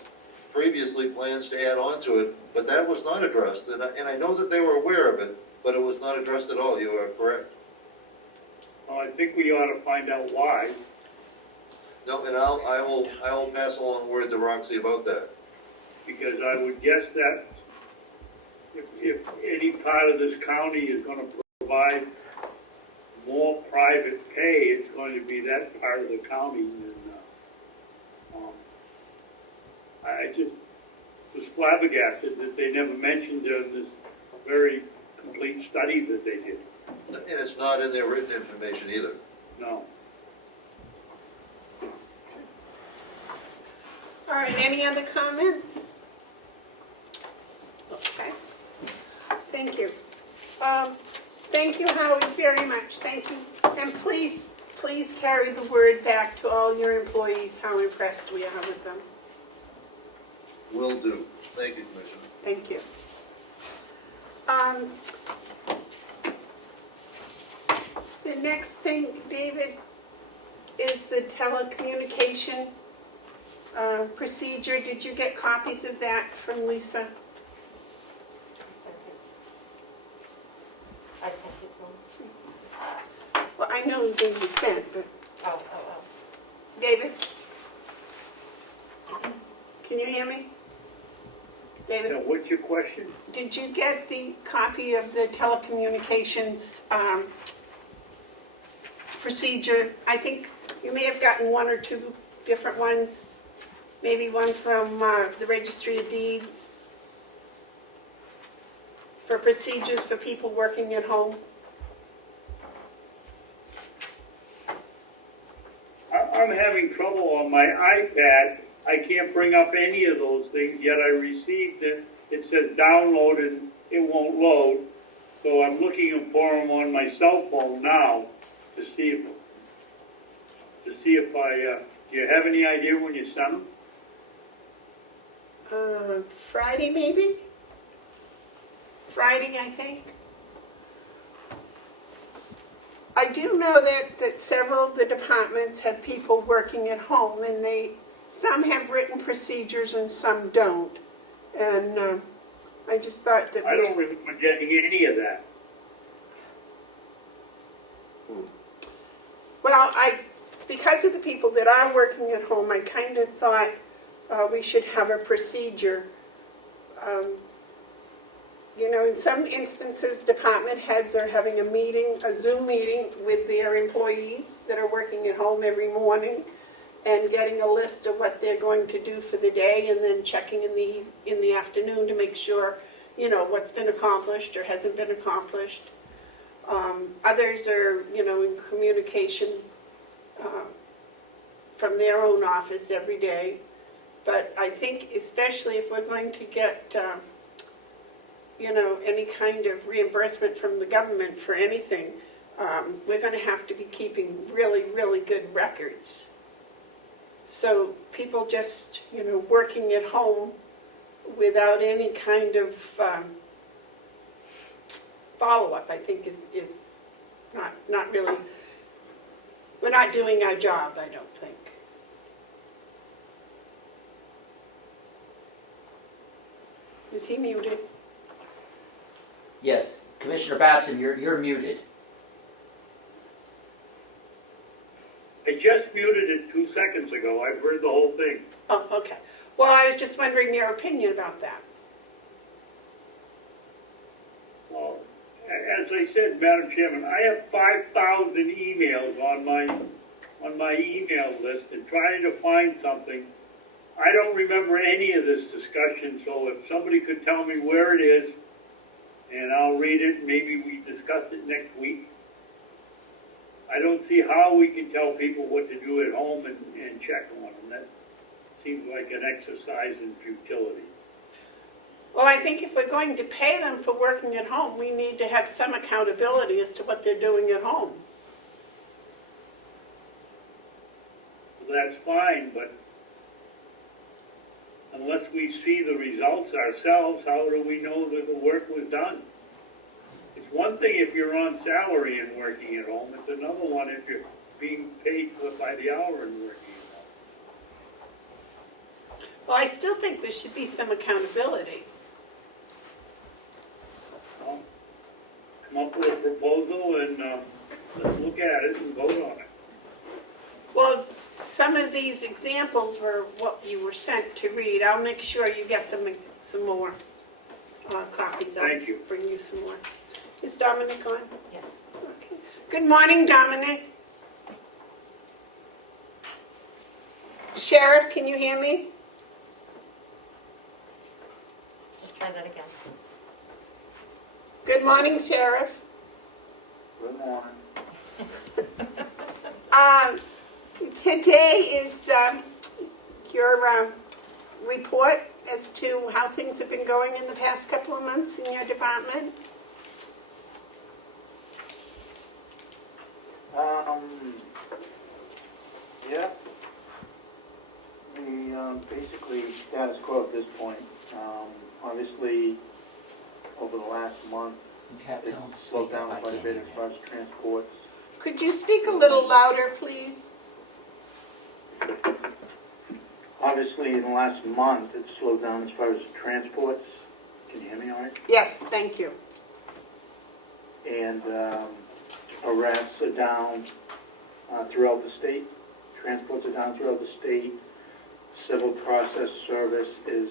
previously plans to add on to it, but that was not addressed. And I know that they were aware of it, but it was not addressed at all. You are correct. Well, I think we ought to find out why. No, and I will pass along word to Roxy about that. Because I would guess that if any part of this county is going to provide more private pay, it's going to be that part of the county. And I just was flabbergasted that they never mentioned this very complete study that they did. And it's not in their written information either. No. All right, any other comments? Okay. Thank you. Thank you, Howie, very much. Thank you. And please carry the word back to all your employees how impressed we are with them. Will do. Thank you, Commissioner. Thank you. The next thing, David, is the telecommunication procedure. Did you get copies of that from Lisa? I sent it to him. Well, I know they were sent, but Oh. David? Can you hear me? David? Now, what's your question? Did you get the copy of the telecommunications procedure? I think you may have gotten one or two different ones. Maybe one from the Registry of Deeds for procedures for people working at home. I'm having trouble on my iPad. I can't bring up any of those things, yet I received it. It says download and it won't load. So I'm looking for them on my cell phone now to see if I, do you have any idea when you sent them? Friday maybe? Friday, I think. I do know that several of the departments have people working at home, and some have written procedures and some don't. And I just thought that... I don't remember getting any of that. Well, because of the people that are working at home, I kind of thought we should have a procedure. You know, in some instances, department heads are having a Zoom meeting with their employees that are working at home every morning and getting a list of what they're going to do for the day, and then checking in the afternoon to make sure, you know, what's been accomplished or hasn't been accomplished. Others are, you know, in communication from their own office every day. But I think especially if we're going to get, any kind of reimbursement from the government for anything, we're going to have to be keeping really, really good records. So people just, working at home without any kind of follow-up, I think is not really, we're not doing our job, I don't think. Is he muted? Yes, Commissioner Batson, you're muted. I just muted it 2 seconds ago. I've heard the whole thing. Oh, okay. Well, I was just wondering your opinion about that. Well, as I said, Madam Chairman, I have 5,000 emails on my email list, and trying to find something. I don't remember any of this discussion, so if somebody could tell me where it is, and I'll read it, maybe we discuss it next week. I don't see how we can tell people what to do at home and check on them. That seems like an exercise in futility. Well, I think if we're going to pay them for working at home, we need to have some accountability as to what they're doing at home. Well, that's fine, but unless we see the results ourselves, how do we know that the work was done? It's one thing if you're on salary and working at home. It's another one if you're being paid by the hour and working at home. Well, I still think there should be some accountability. Well, come up with a proposal and let's look at it and vote on it. Well, some of these examples were what you were sent to read. I'll make sure you get them some more copies. Thank you. I'll bring you some more. Is Dominic on? Yes. Okay. Good morning, Dominic. Sheriff, can you hear me? Let's try that again. Good morning, Sheriff. Good morning. Today is your report as to how things have been going in the past couple of months in your department. Yeah. Basically status quo at this point. Obviously, over the last month, You have it to slowed speak up, down I quite a can't bit hear as you. far as transports. Could you speak a little louder, please? Obviously, in the last month, it slowed down as far as transports. Can you hear me all right? Yes, thank you. And arrests are down throughout the state. Transports are down throughout the state. Civil process service is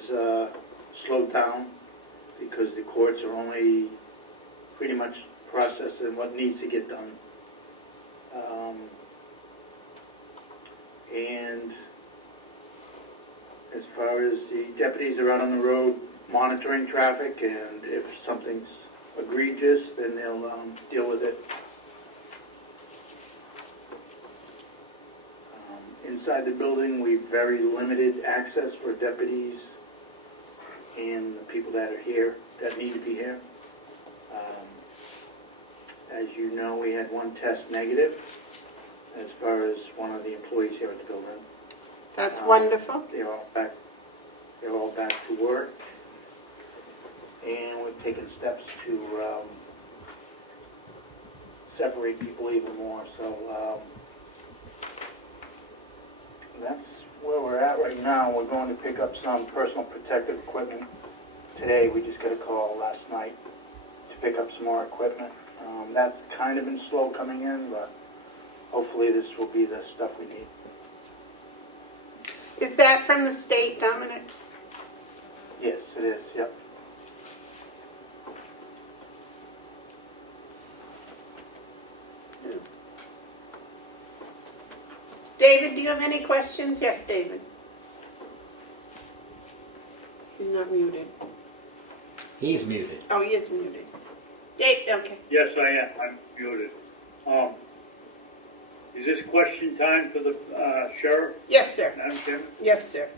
slowed down because the courts are only pretty much processing what needs to get done. And as far as the deputies are out on the road monitoring traffic, and if something's egregious, then they'll deal with it. Inside the building, we've very limited access for deputies and the people that are here, that need to be here. As you know, we had one test negative as far as one of the employees here at the building. That's wonderful. They're all back to work, and we've taken steps to separate people even more. So that's where we're at right now. We're going to pick up some personal protective equipment today. We just got a call last night to pick up some more equipment. That's kind of been slow coming in, but hopefully this will be the stuff we need. Is that from the state, Dominic? Yes, it is, yep. David, do you have any questions? Yes, David. He's not muted. He's muted. Oh, he is muted. Dave, okay. Yes, I am. I'm muted. Is this question time for the sheriff, Yes, sir. Madam Chairman? Yes, sir.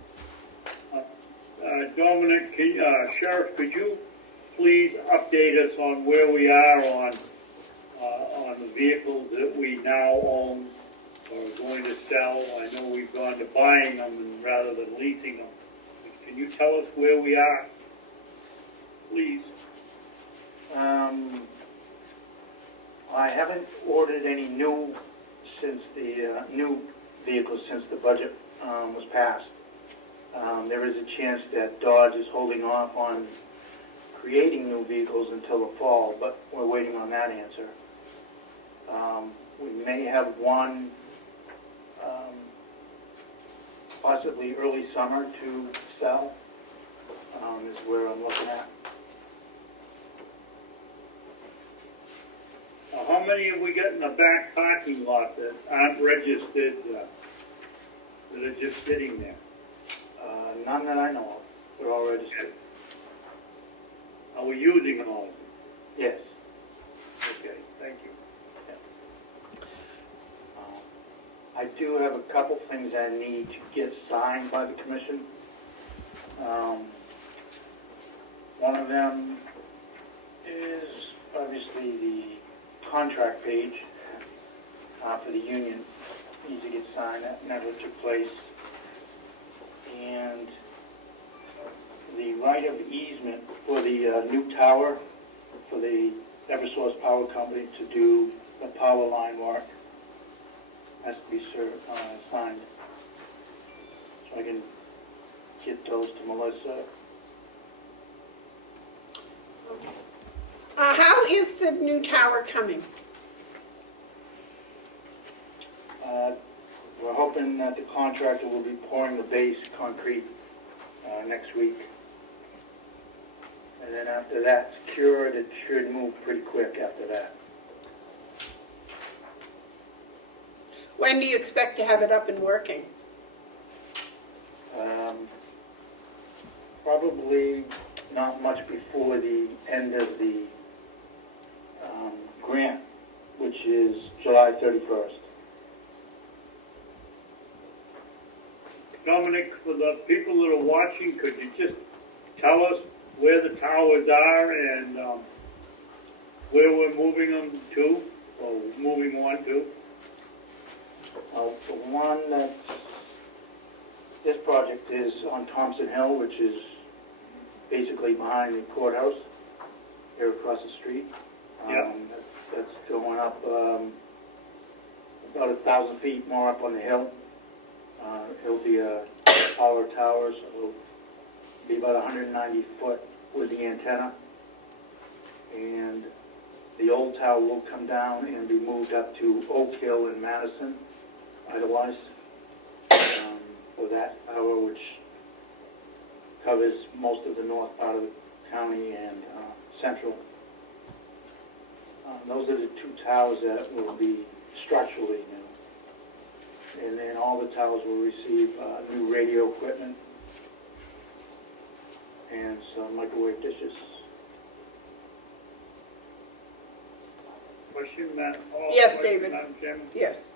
Dominic, Sheriff, could you please update us on where we are on the vehicles that we now own or are going to sell? I know we've gone to buying them rather than leasing them. Can you tell us where we are, please? I haven't ordered any new vehicles since the budget was passed. There is a chance that Dodge is holding off on creating new vehicles until the fall, but we're waiting on that answer. We may have one possibly early summer to sell, is where I'm looking at. How many have we got in the back parking lot that aren't registered, that are just sitting there? None that I know of. They're all registered. Are we using them all? Yes. Okay, thank you. I do have a couple things I need to get signed by the commission. One of them is obviously the contract page for the union. Needs to get signed. That never took place. And the right of easement for the new tower for the Eversource Power Company to do the power line work has to be signed. So I can get those to Melissa. How is the new tower coming? We're hoping that the contractor will be pouring the base concrete next week. And then after that's cured, it should move pretty quick after that. When do you expect to have it up and working? Probably not much before the end of the grant, which is July 31st. Dominic, for the people that are watching, could you just tell us where the towers are and where we're moving them to, or moving one to? The one that's, this project is on Thompson Hill, which is basically behind the courthouse, here across the street. Yeah. That's going up about 1,000 feet more up on the hill. It'll be a power tower, so it'll be about 190 foot with the antenna. And the old tower will come down and be moved up to Oak Hill in Madison, otherwise, for that tower, which covers most of the north part of the county and central. Those are the two towers that will be structurally new. And then all the towers will receive new radio equipment and some microwave dishes. Question, Madam? Yes, David. Madam Chairman? Yes.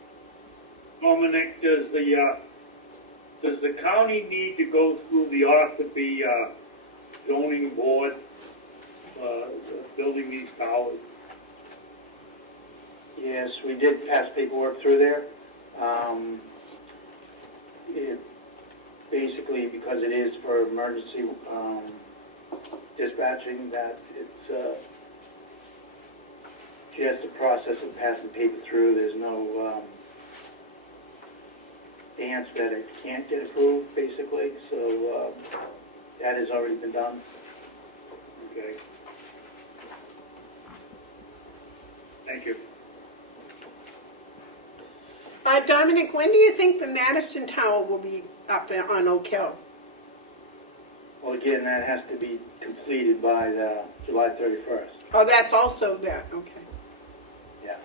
Dominic, does the county need to go through the Ossipee zoning board building these towers? Yes, we did pass paperwork through there. It basically, because it is for emergency dispatching, that it's just a process of passing paper through. There's no dance that it can't get approved, basically. So that has already been done. Okay. Thank you. Dominic, when do you think the Madison Tower will be up on Oak Hill? Well, again, that has to be completed by July 31st. Oh, that's also that, okay. Yeah.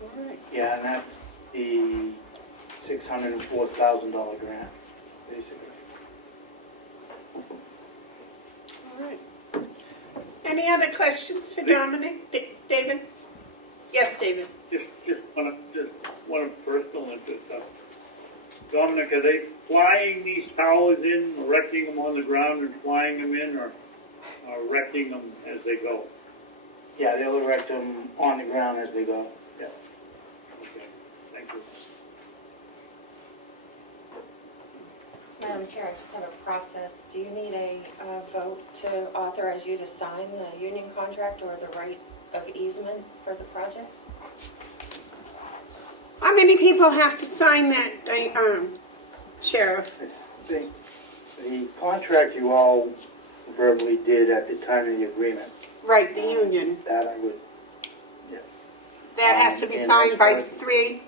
All right. Yeah, and that's the $604,000 grant, basically. All right. Any other questions for Dominic? David? Yes, David? Just one of personal interest. Dominic, are they flying these towers in, erecting them on the ground and flying them in, or erecting them as they go? Yeah, they'll erect them on the ground as they go. Yeah. Okay, thank you. Madam Chair, I just have a process. Do you need a vote to authorize you to sign the union contract or the right of easement for the project? How many people have to sign that, Sheriff? I think the contract you all verbally did at the time of the agreement, Right, the union. that I would, yeah. That has to be And signed by that's- 3.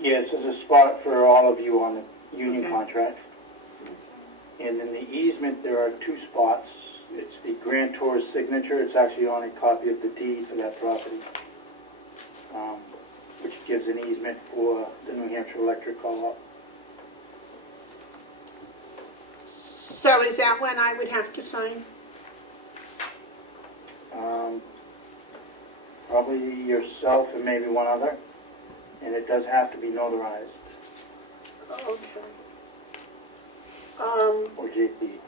Yes, there's a spot for all of you on the union Okay. contract. And in the easement, there are 2 spots. It's the grantor's signature. It's actually on a copy of the deed for that property, which gives an easement for the New Hampshire Electric Co-op. So is that when I would have to sign? Probably yourself and maybe one other. And it does have to be notarized, Okay. or JP.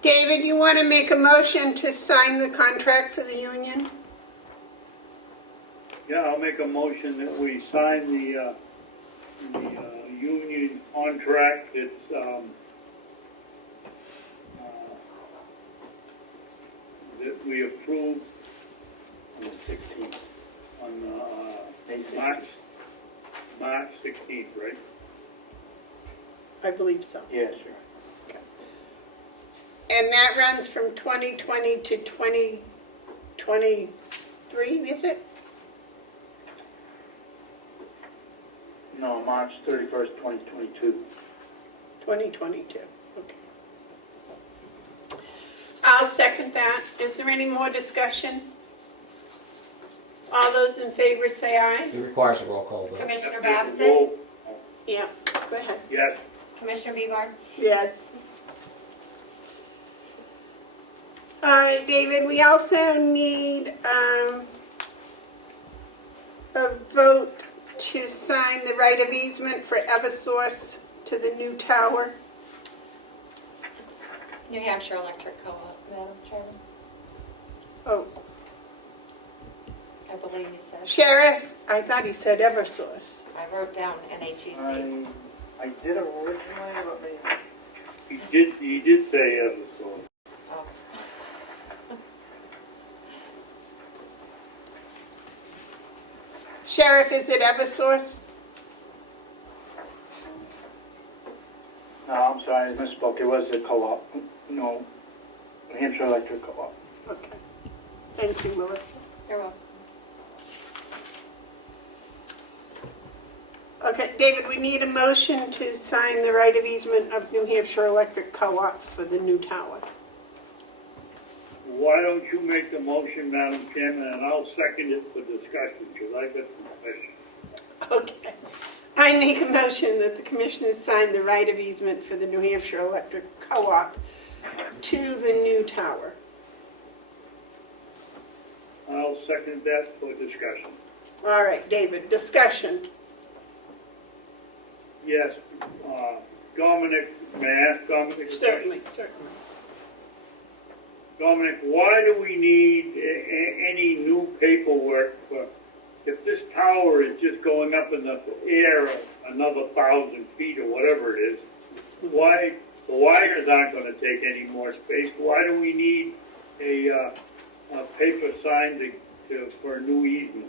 David, you want to make a motion to sign the contract for the union? Yeah, I'll make a motion that we sign the union contract. It's, that we approve On the 16th. on, May 16th. March 16th, right? I believe so. Yeah, sure. And that runs from 2020 to 2023, is it? No, March 31st, 2022. 2022, okay. I'll second that. Is there any more discussion? All those in favor say aye. It requires a roll call vote. Commissioner Yep, Babson? roll. Yeah, go ahead. Yes. Commissioner Bigard? Yes. All right, David, we also need a vote to sign the right of easement for Eversource to the new tower. New Hampshire Electric Co-op, Madam Chairman. Oh, I believe you said. Sheriff, I thought he said Eversource. I wrote down NHEC. I did originally, let me... He did say Eversource. Oh. Sheriff, is it Eversource? No, I'm sorry, I misspoke. It was a co-op. No, New Hampshire Electric Co-op. Okay. Thank you, Melissa. You're welcome. Okay, David, we need a motion to sign the right of easement of New Hampshire Electric Co-op for the new tower. Why don't you make the motion, Madam Chairman, and I'll second it for discussion, because I've got some questions. Okay. I make a motion that the commissioners sign the right of easement for the New Hampshire Electric Co-op to the new tower. I'll second that for discussion. All right, David, discussion. Yes, Dominic, may I ask Dominic? Certainly. Dominic, why do we need any new paperwork for, if this tower is just going up in the air another 1,000 feet or whatever it is, why, the wires aren't going to take any more space, why do we need a paper signed for a new easement?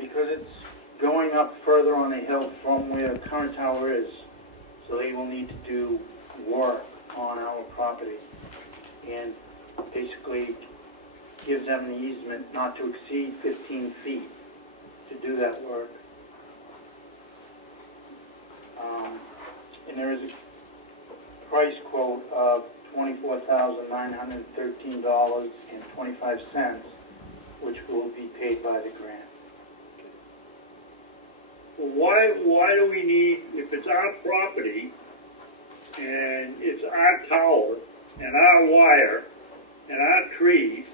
Because it's going up further on a hill from where the current tower is, so they will need to do work on our property. And basically gives them an easement not to exceed 15 feet to do that work. And there is a price quote of $24,913.25, which will be paid by the grant. Well, why do we need, if it's our property and it's our tower, and our wire and our trees,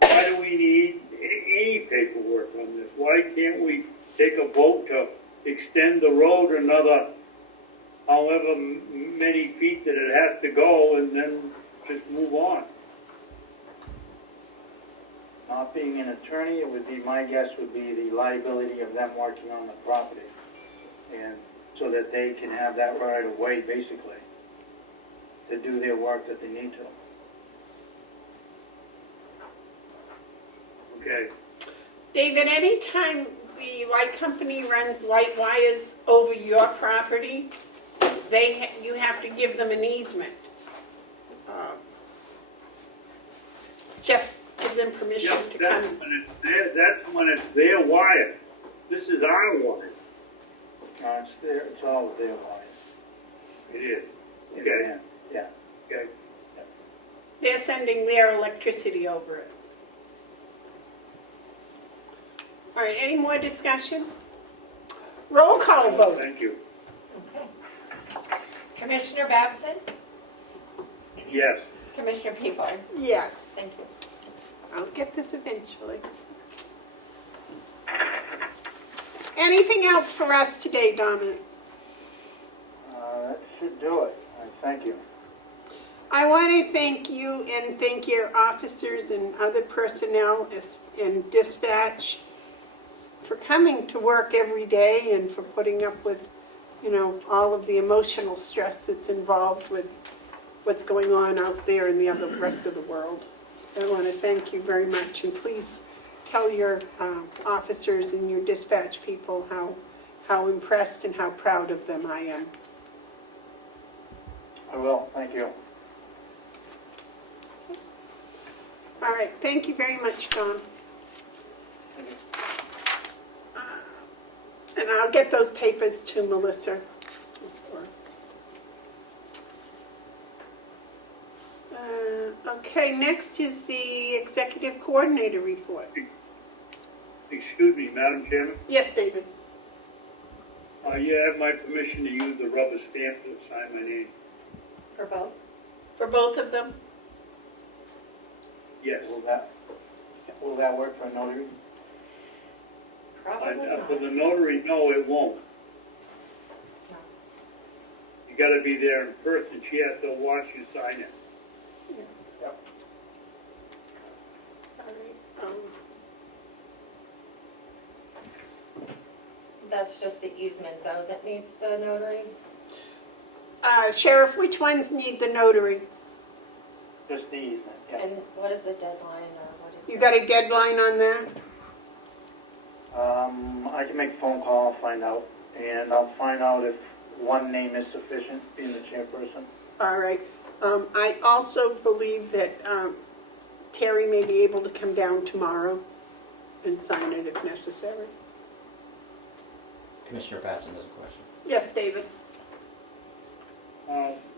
why do we need any paperwork on this? Why can't we take a vote to extend the road another however many feet that it has to go and then just move on? Not being an attorney, it would be, my guess would be the liability of them working on the property. And so that they can have that right of way, basically, to do their work that they need to. Okay. David, anytime the light company runs light wires over your property, you have to give them an easement. Just give them permission to Yeah, come. that's when it's their wire. This is our wire. No, it's all their wires. It is. In Okay. the end, yeah. Okay. They're sending their electricity over it. All right, any more discussion? Roll call vote. Thank you. Okay. Commissioner Babson? Yes. Commissioner Peabody? Yes, Thank you. I'll get this eventually. Anything else for us today, Dominic? That should do it. Thank you. I want to thank you and thank your officers and other personnel and dispatch for coming to work every day and for putting up with, all of the emotional stress that's involved with what's going on out there in the rest of the world. I want to thank you very much, and please tell your officers and your dispatch people how impressed and how proud of them I am. I will. Thank you. All right, thank you very much, Tom. And I'll get those papers to Melissa. Okay, next is the executive coordinator report. Excuse me, Madam Chairman. Yes, David. You have my permission to use the rubber stamp to sign my name. For both? For both of them? Yes. Will that work for a notary? Probably not. For the notary, no, it won't. No. You got to be there in person. She has to watch you sign it. Yep. All right. That's just the easement, though, that needs the notary? Sheriff, which ones need the notary? Just the easement, yeah. And what is the deadline, or what is? You got a deadline on that? I can make a phone call, find out, and I'll find out if one name is sufficient, being the chairperson. All right. I also believe that Terry may be able to come down tomorrow and sign it if necessary. Commissioner Babson has a question. Yes, David.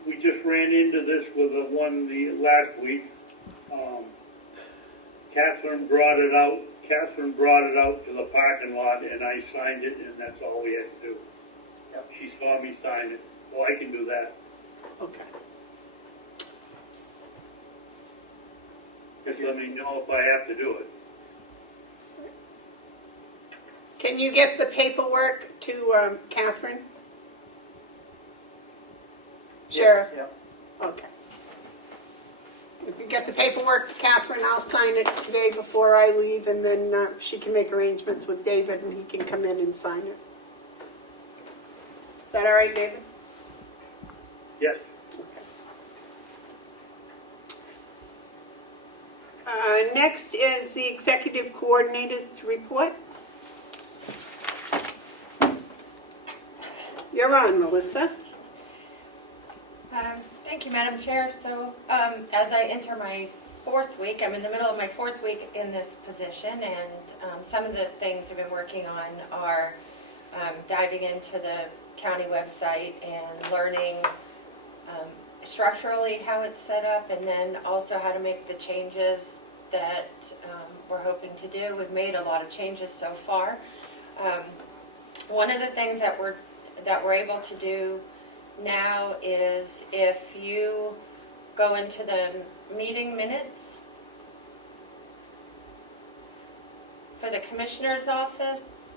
We just ran into this with the one last week. Catherine brought it out to the parking lot, and I signed it, and that's all we had to do. Yep. She saw me sign it, so I can do that. Okay. Just let me know if I have to do it. Can you get the paperwork to Catherine? Sheriff? Yep. Okay. If you get the paperwork to Catherine, I'll sign it today before I leave, and then she can make arrangements with David, and he can come in and sign it. Is that all right, David? Yes. Next is the executive coordinator's report. You're on, Melissa. Thank you, Madam Chair. So as I enter my fourth week, I'm in the middle of my fourth week in this position, and some of the things I've been working on are diving into the county website and learning structurally how it's set up, and then also how to make the changes that we're hoping to do. We've made a lot of changes so far. One of the things that we're able to do now is if you go into the meeting minutes for the Commissioner's office.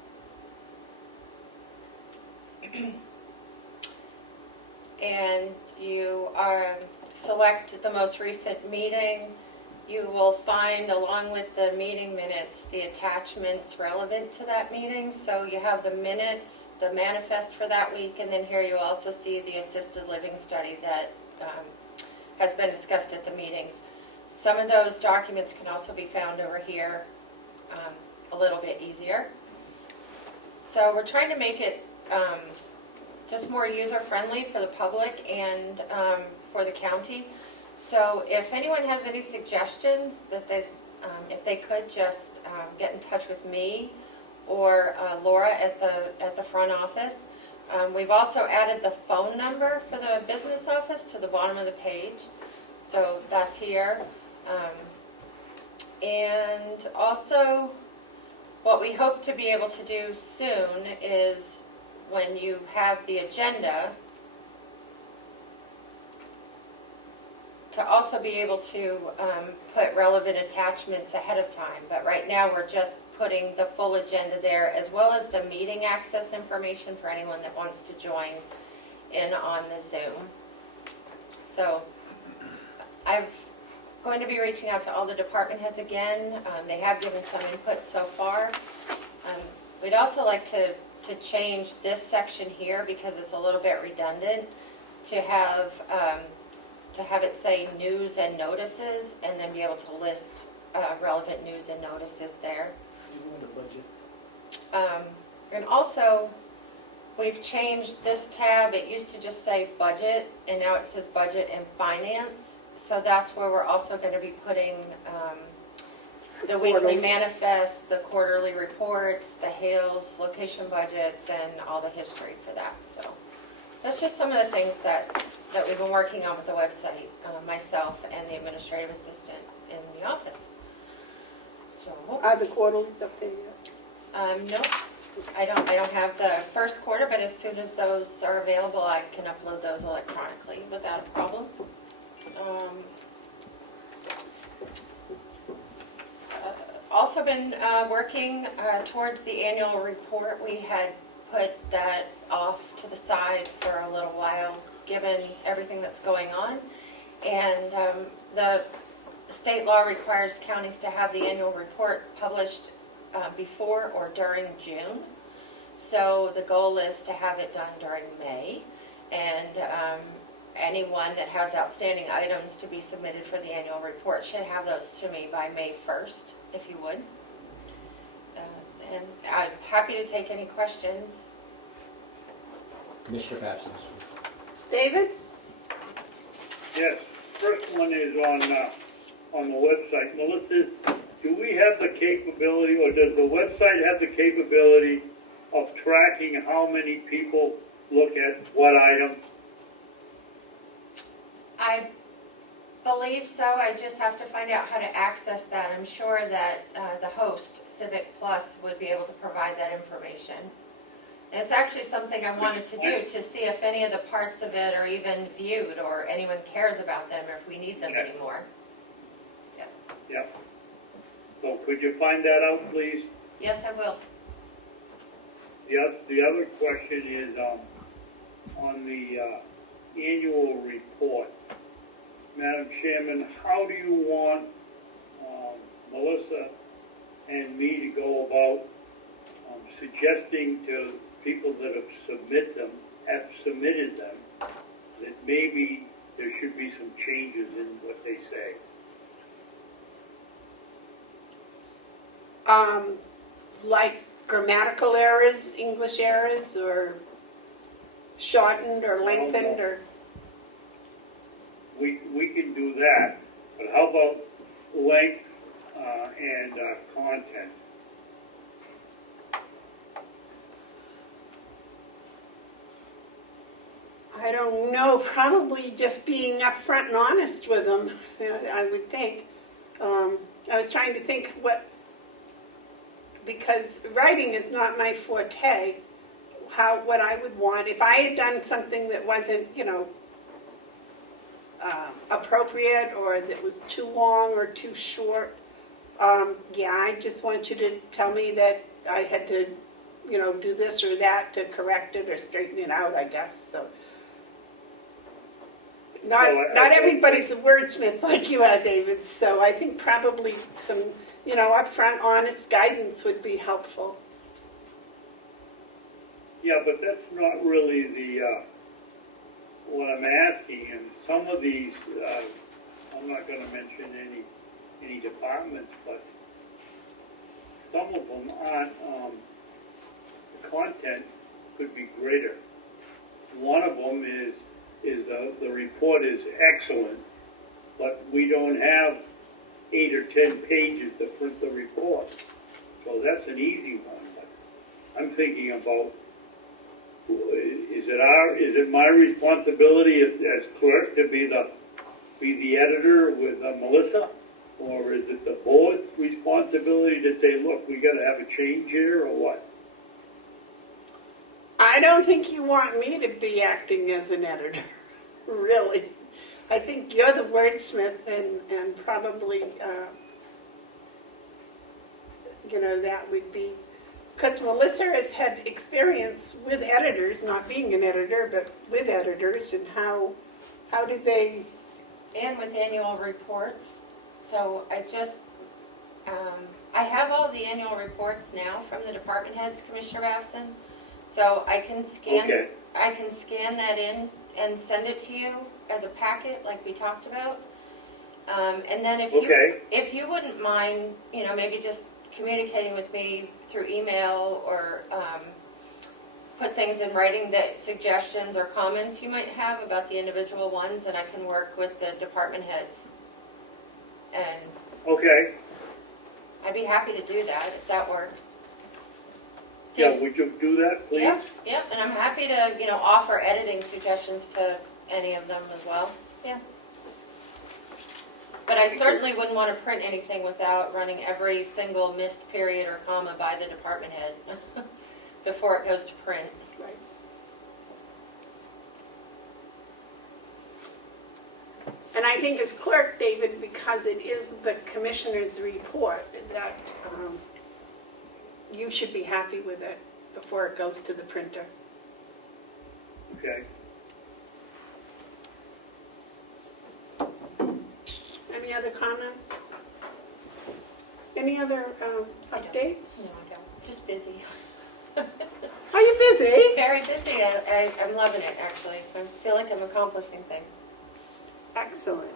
And you select the most recent meeting. You will find, along with the meeting minutes, the attachments relevant to that meeting. So you have the minutes, the manifest for that week, and then here you also see the assisted living study that has been discussed at the meetings. Some of those documents can also be found over here a little bit easier. So we're trying to make it just more user-friendly for the public and for the county. So if anyone has any suggestions, that if they could just get in touch with me or Laura at the front office. We've also added the phone number for the business office to the bottom of the page. So that's here. And also, what we hope to be able to do soon is when you have the agenda, to also be able to put relevant attachments ahead of time. But right now we're just putting the full agenda there, as well as the meeting access information for anyone that wants to join in on the Zoom. So I'm going to be reaching out to all the department heads again. They have given some input so far. We'd also like to change this section here, because it's a little bit redundant, to have it say news and notices, and then be able to list relevant news and notices there. And also, we've changed this tab. It used to just say budget, and now it says budget and finance. So that's where we're also going to be putting the weekly manifest, the quarterly reports, the Hales location budgets, and all the history for that. So that's just some of the things that we've been working on with the website, myself and the administrative assistant in the office. So Are the quarterlies up there yet? no, I don't have the first quarter, but as soon as those are available, I can upload those electronically without a problem. Also been working towards the annual report. We had put that off to the side for a little while, given everything that's going on. And the state law requires counties to have the annual report published before or during June. So the goal is to have it done during May. And anyone that has outstanding items to be submitted for the annual report should have those to me by May 1st, if you would. And I'm happy to take any questions. Commissioner Babson. David? Yes, first one is on the website. Melissa, do we have the capability, or does the website have the capability of tracking how many people look at what item? I believe so. I just have to find out how to access that. I'm sure that the host, Civic Plus, would be able to provide that information. And it's actually something I wanted to do, to see if any of the parts of it are even viewed, or anyone cares about them, or if we need them anymore. Yeah. So could you find that out, please? Yes, I will. The other question is on the annual report. Madam Chairman, how do you want Melissa and me to go about suggesting to people that have submitted them, that maybe there should be some changes in what they say? Like grammatical errors, English errors, or shortened or lengthened, or? We can do that, but how about length and content? I don't know, probably just being upfront and honest with them, I would think. I was trying to think because writing is not my forte, what I would want. If I had done something that wasn't, appropriate or that was too long or too short, yeah, I just want you to tell me that I had to, do this or that to correct it or straighten it out, I guess, so. Not everybody's a wordsmith like you are, David, so I think probably some, upfront, honest guidance would be helpful. Yeah, but that's not really what I'm asking. And some of these, I'm not going to mention any departments, but some of them aren't. The content could be greater. One of them is the report is excellent, but we don't have 8 or 10 pages to print the report. So that's an easy one. But I'm thinking about, is it my responsibility as clerk to be the editor with Melissa, or is it the board's responsibility to say, look, we got to have a change here, or what? I don't think you want me to be acting as an editor, really. I think you're the wordsmith and probably, that would be, because Melissa has had experience with editors, not being an editor, but with editors, and how did they... And with annual reports. So I have all the annual reports now from the department heads, Commissioner Bowson. So I can scan that in and send it to you as a packet, like we talked about. And then if you wouldn't mind, maybe just communicating with me through email or put things in writing, that suggestions or comments you might have about the individual ones, and I can work with the department heads. And I'd be happy to do that if that works. Yeah, would you do that, please? Yeah, and I'm happy to, offer editing suggestions to any of them as well. Yeah. But I certainly wouldn't want to print anything without running every single missed period or comma by the department head before it goes to print. Right. And I think as clerk, David, because it is the commissioner's report, that you should be happy with it before it goes to the printer. Okay. Any other comments? Any other updates? No, I don't. Just busy. Are you busy? Very busy. I'm loving it, actually. I feel like I'm accomplishing things. Excellent.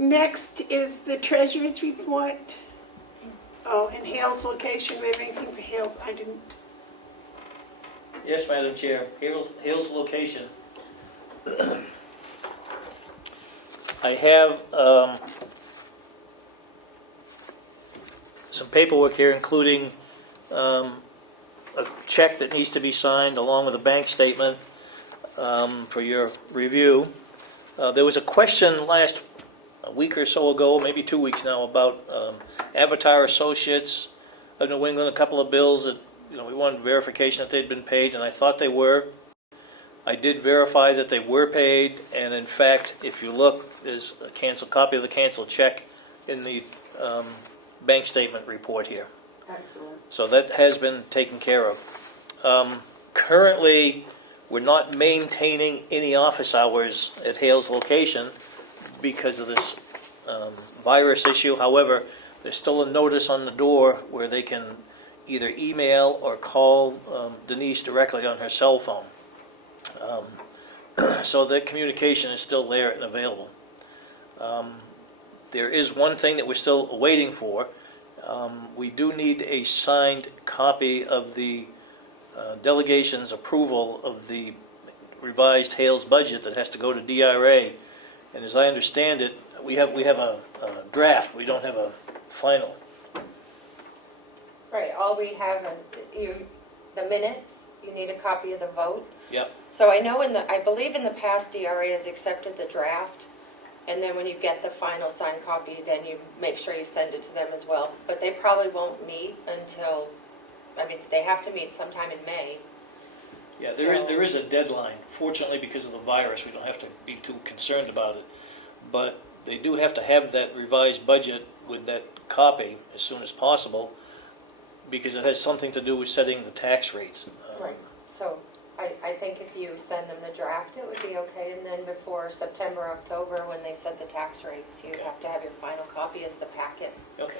Next is the treasurer's report. Oh, and Hale's location. We have anything for Hale's? I didn't. Yes, Madam Chair. Hale's location. I have some paperwork here, including a check that needs to be signed along with a bank statement for your review. There was a question a week or so ago, maybe 2 weeks now, about Avatar Associates of New England, a couple of bills that we wanted verification that they'd been paid, and I thought they were. I did verify that they were paid, and in fact, if you look, there's a copy of the canceled check in the bank statement report here. Excellent. So that has been taken care of. Currently, we're not maintaining any office hours at Hale's location because of this virus issue. However, there's still a notice on the door where they can either email or call Denise directly on her cell phone. So that communication is still there and available. There is one thing that we're still waiting for. We do need a signed copy of the delegation's approval of the revised Hale's budget that has to go to DRA. And as I understand it, we have a draft. We don't have a final. Right, all we have are the minutes. You need a copy of the vote. Yep. So I believe in the past DRA has accepted the draft, and then when you get the final signed copy, then you make sure you send it to them as well. But they probably won't meet until, they have to meet sometime in May. Yeah, there is a deadline. Fortunately, because of the virus, we don't have to be too concerned about it. But they do have to have that revised budget with that copy as soon as possible, because it has something to do with setting the tax rates. Right, so I think if you send them the draft, it would be okay, and then before September, October, when they set the tax rates, you have to have your final copy as the packet, Okay.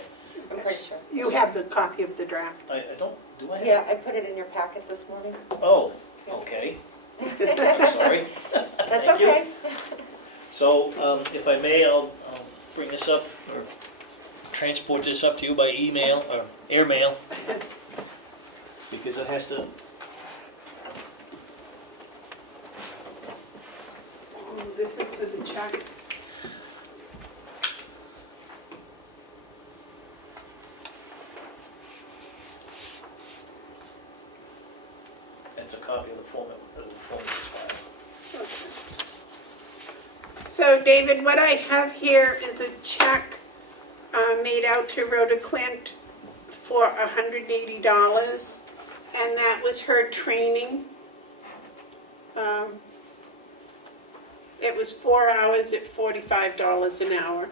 I'm pretty sure. You have the copy of the draft. I don't, do I have? Yeah, I put it in your packet this morning. Oh, okay. I'm sorry. That's Thank you. okay. So, if I may, I'll bring this up, or transport this up to you by email, or airmail, because it has to, This is for the check. it's a copy of the form that's filed. So David, what I have here is a check made out to Rhoda Quint for $180, and that was her training. It was 4 hours at $45 an hour.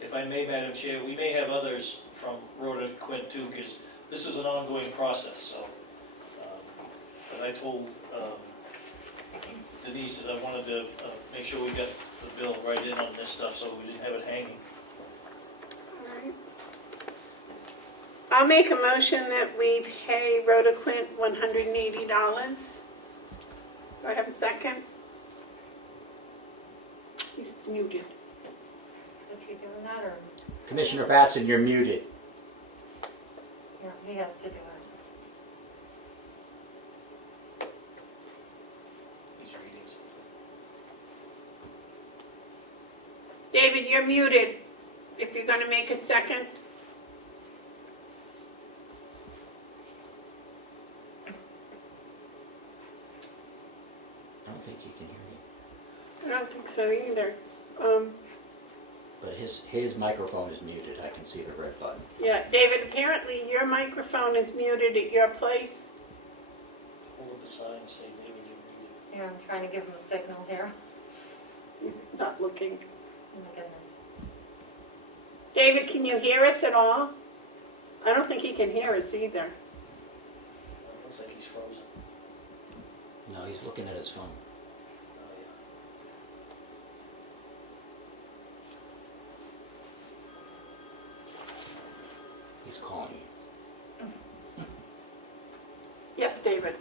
If I may, Madam Chair, we may have others from Rhoda Quint too, because this is an ongoing process, so. But I told Denise that I wanted to make sure we got the bill right in on this stuff, so we didn't have it hanging. All right. I'll make a motion that we pay Rhoda Quint $180. Do I have a second? He's muted. Is he doing that, or, Commissioner Batson, you're muted. yeah, he has to do it. These readings. David, you're muted. If you're going to make a second. I don't think he can hear you. I don't think so either. But his microphone is muted. I can see the red button. Yeah, David, apparently your microphone is muted at your place. Hold up a sign and say, David, you're muted. Yeah, I'm trying to give him a signal here. He's not looking. Oh my goodness. David, can you hear us at all? I don't think he can hear us either. Looks like he's frozen. No, he's looking at his phone. Oh, yeah. He's calling you. Yes, David.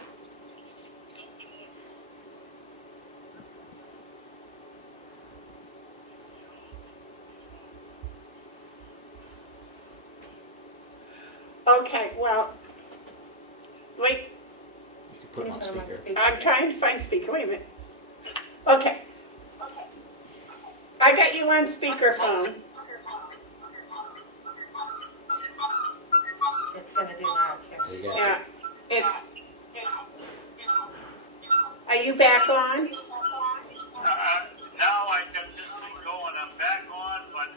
Okay, well, wait, You can put him on speaker. I'm trying to find speaker, wait a minute. Okay. I got you on speakerphone. It's gonna do that too. There you go. Yeah, it's, are you back on? Now I got this thing going, I'm back on, but,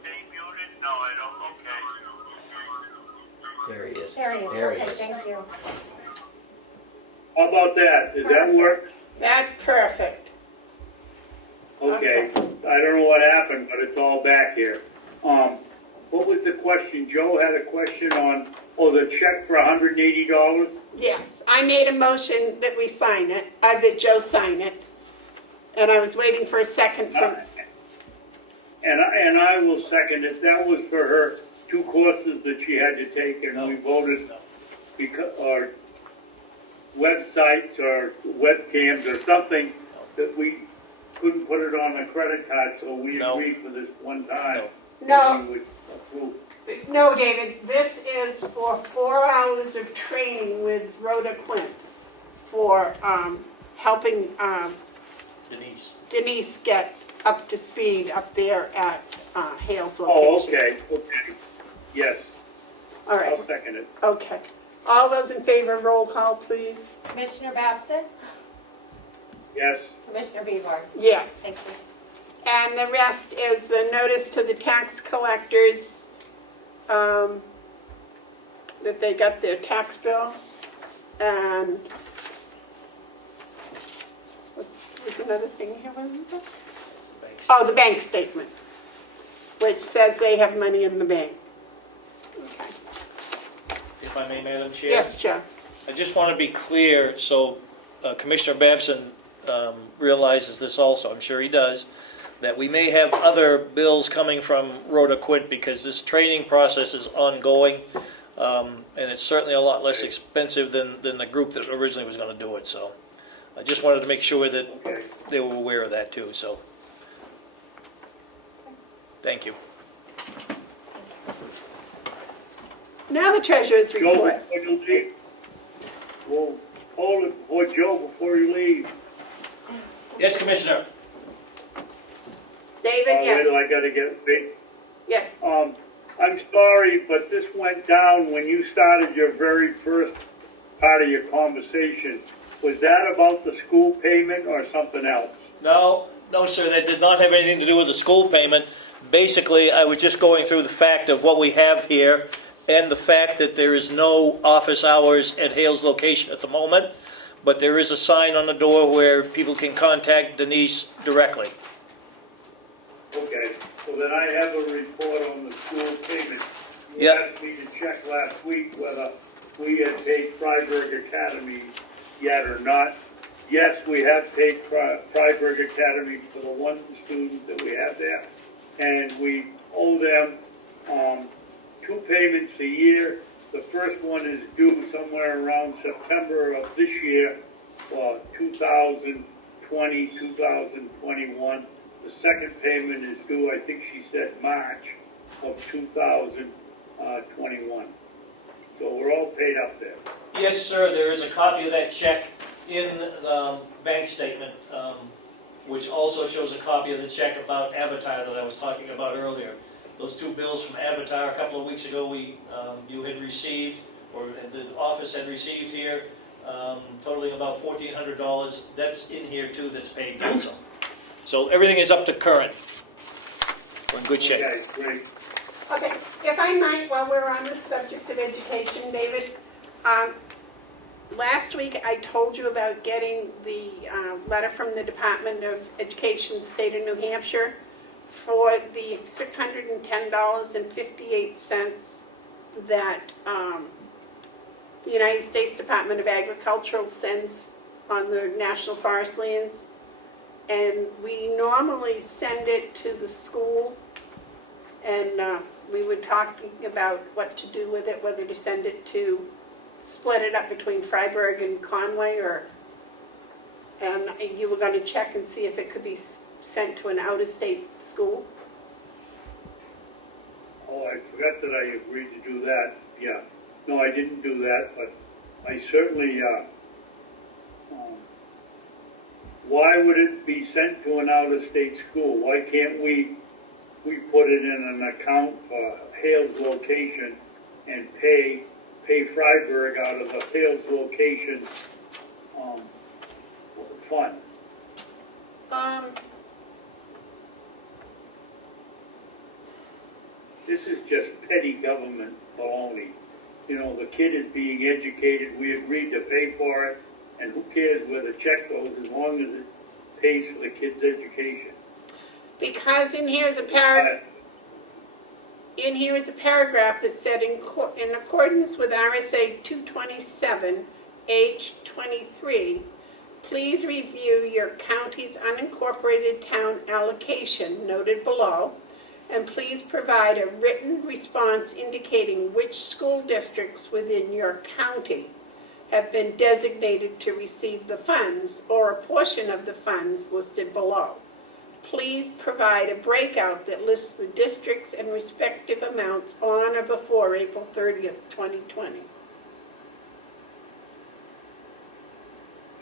stay muted, no, I don't, okay. There he is. There he is, There he okay, is. thank you. How about that, does that work? That's perfect. Okay, I don't know what happened, but it's all back here. What was the question? Joe had a question on, the check for $180? Yes, I made a motion that we sign it, that Joe sign it. And I was waiting for a second from, And I will second it. That was for her 2 courses that she had to take, and we voted because, or websites or webcams or something that we couldn't put it on a credit card, so we agreed for this one time. No. We would approve. no, David, this is for 4 hours of training with Rhoda Quint for helping Denise get up to speed up there at Hale's location. Okay. Yes, All right, I'll second it. okay. All those in favor, roll call, please. Commissioner Babson? Yes, Commissioner Bevard? Yes. Thank you. And the rest is the notice to the tax collectors. The that they got their tax bill, and what's another thing here, wasn't there? Oh, the bank statement, which says they have money in the bank. Okay. If I may, Madam Chair? Yes, Joe. I just want to be clear, so Commissioner Babson realizes this also, I'm sure he does, that we may have other bills coming from Rhoda Quint because this training process is ongoing, and it's certainly a lot less expensive than the group that originally was going to do it. So I just wanted to make sure that they were aware of that too. So thank you. Now the treasurer's Joe, report. before you leave, well, hold it for Joe before you leave. Yes, Commissioner. David, Wait yes. till I gotta get big. Yes. I'm sorry, but this went down when you started your very first part of your conversation. Was that about the school payment or something else? No, sir, that did not have anything to do with the school payment. Basically, I was just going through the fact of what we have here and the fact that there is no office hours at Hale's location at the moment, but there is a sign on the door where people can contact Denise directly. Okay, so then I have a report on the school payment. You Yep. asked me to check last week whether we had paid Freiburg Academy yet or not. Yes, we have paid Freiburg Academy for the one student that we have there, and we owe them 2 payments a year. The first one is due somewhere around September of this year, 2020, 2021. The second payment is due, I think she said March of 2021. So we're all paid up there. Yes, sir, there is a copy of that check in the bank statement, which also shows a copy of the check about Avatar that I was talking about earlier. Those 2 bills from Avatar a couple of weeks ago you had received, or the office had received here, totaling about $1,400. That's in here too, that's paid also. So everything is up to current. We're in good shape. Okay, great. Okay, if I might, while we're on the subject of education, David, last week I told you about getting the letter from the Department of Education, State of New Hampshire, for the $610.58 that the United States Department of Agriculture sends on the national forest lands. And we normally send it to the school, and we were talking about what to do with it, whether to send it to, split it up between Freiburg and Conway, and you were going to check and see if it could be sent to an out-of-state school. Oh, I forgot that I agreed to do that. Yeah. No, I didn't do that, but I certainly, why would it be sent to an out-of-state school? Why can't we put it in an account for Hale's location and pay Freiburg out of the Hale's location fund? This is just petty government baloney. You know, the kid is being educated, we agreed to pay for it, and who cares where the check goes as long as it pays for the kid's education. Because in here is a paragraph that said, in accordance with RSA 227, H23, please review your county's unincorporated town allocation noted below, and please provide a written response indicating which school districts within your county have been designated to receive the funds or a portion of the funds listed below. Please provide a breakout that lists the districts and respective amounts on or before April 30th, 2020.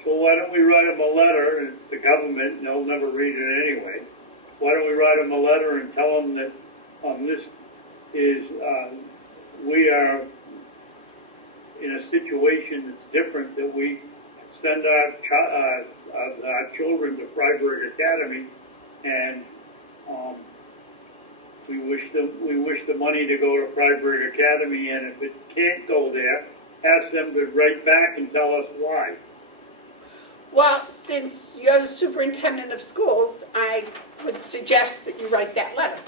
So why don't we write them a letter, it's the government, and they'll never read it anyway. Why don't we write them a letter and tell them that this is, we are in a situation that's different, that we send our children to Freiburg Academy, and we wish the money to go to Freiburg Academy, and if it can't go there, ask them to write back and tell us why. Well, since you're the superintendent of schools, I would suggest that you write that letter.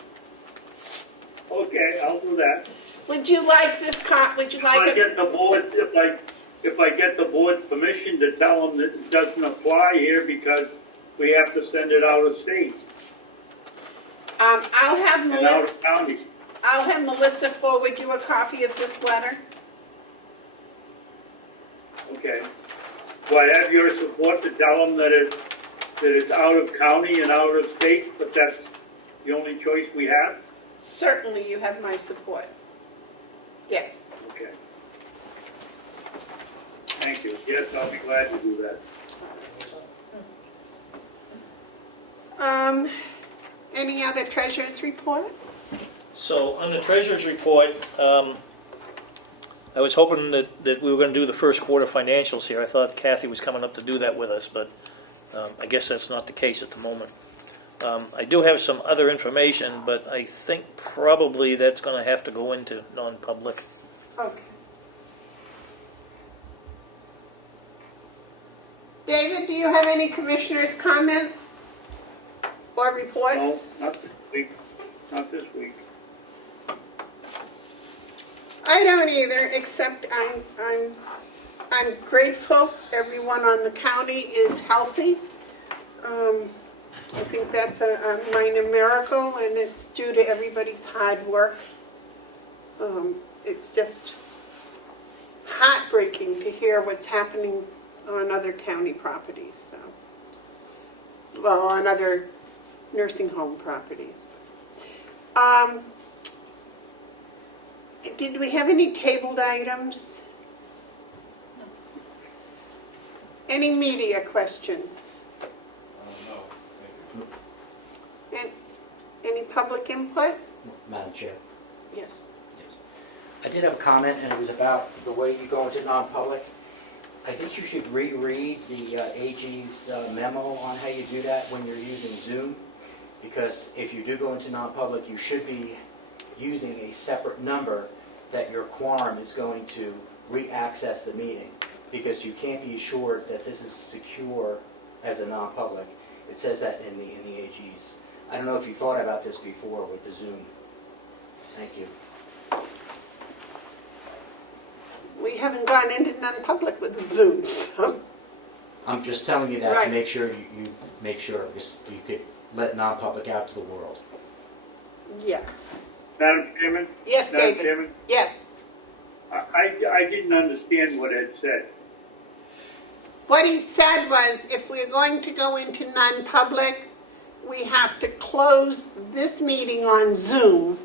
Okay, I'll do that. Would you like this would you If like I it? get the board, if I get the board's permission to tell them that it doesn't apply here because we have to send it out of state I'll have and out Melissa, of county. I'll have Melissa forward you a copy of this letter. Okay. Do I have your support to tell them that it's out of county and out of state, but that's the only choice we have? Certainly you have my support. Yes. Okay. Thank you. Yes, I'll be glad to do that. Any other treasurer's report? So on the treasurer's report, I was hoping that we were going to do the first quarter financials here. I thought Kathy was coming up to do that with us, but I guess that's not the case at the moment. I do have some other information, but I think probably that's going to have to go into non-public. Okay. David, do you have any commissioners' comments or No, reports? not this week. Not this week. I don't either, except I'm grateful everyone on the county is healthy. I think that's a minor miracle, and it's due to everybody's hard work. It's just heartbreaking to hear what's happening on other county properties, well, on other nursing home properties. Did we have any tabled items? Any media questions? No. And any public input? Madam Chair. Yes. I did have a comment, and it was about the way you go into non-public. I think you should reread the AG's memo on how you do that when you're using Zoom, because if you do go into non-public, you should be using a separate number that your quorum is going to re-access the meeting, because you can't be assured that this is secure as a non-public. It says that in the AG's. I don't know if you thought about this before with the Zoom. Thank you. We haven't gone into non-public with the Zoom, so. I'm just telling you that Right. to make sure you make sure, because you could let non-public out to the world. Yes. Madam Chairman? Yes, Madam David. Chairman? Yes. I didn't understand what Ed said. What he said was, if we're going to go into non-public, we have to close this meeting on Zoom,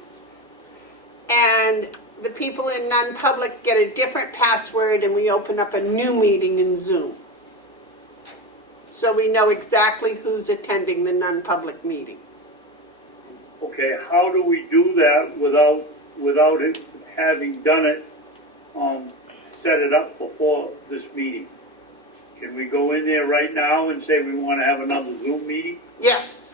and the people in non-public get a different password, and we open up a new meeting in Zoom. So we know exactly who's attending the non-public meeting. Okay, how do we do that without it having done it, set it up before this meeting? Can we go in there right now and say we want to have another Zoom meeting? Yes.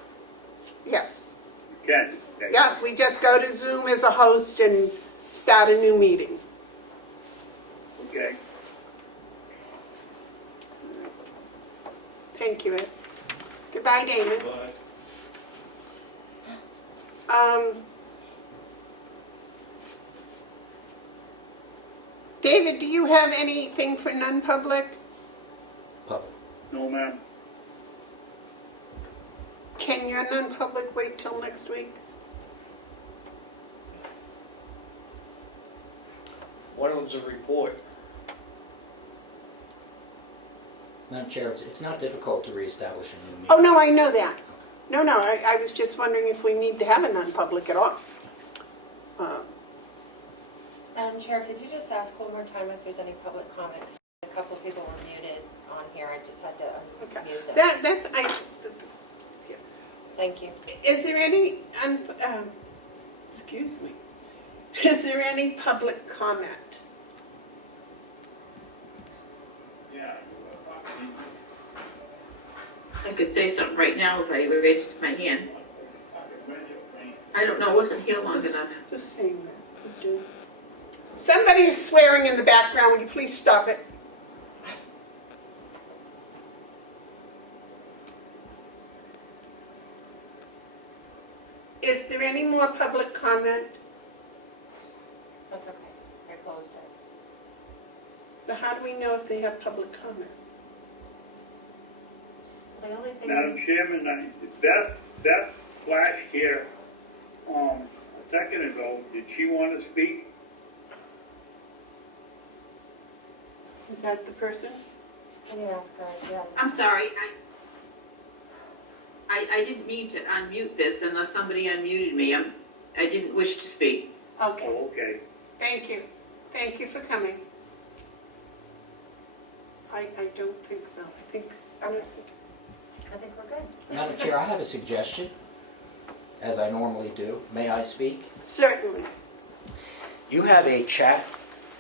Yes. We can. Okay. Yeah, we just go to Zoom as a host and start a new meeting. Okay. Thank you, Ed. Goodbye, Damon. Bye. David, do you have anything for non-public? Public. No, ma'am. Can your non-public wait till next week? One of them's a report. Madam Chair, it's not difficult to reestablish a new meeting. Oh, no, I know that. No, I was just wondering if we need to have a non-public at all. Madam Chair, could you just ask one more time if there's any public comment? A couple of people were muted on here, I just had to Okay. unmute them. Thank you. Is there any, excuse me, is there any public comment? Yeah. I could say something right now if I raised my hand. I don't know, I wasn't here long enough. Who's saying that? Who's doing? Somebody is swearing in the background. Will you please stop it? Is there any more public comment? That's okay, I closed it. So how do we know if they have public comment? The only thing. Madam Chairman, that flash here, a second ago, did she want to speak? Is that the person? Can you ask her? She hasn't. I'm sorry, I didn't mean to unmute this unless somebody unmuted me. I didn't wish to speak. Okay, Oh, okay. thank you. Thank you for coming. I don't think so. I think we're good. Madam Chair, I have a suggestion, as I normally do. May I speak? certainly. You have a chat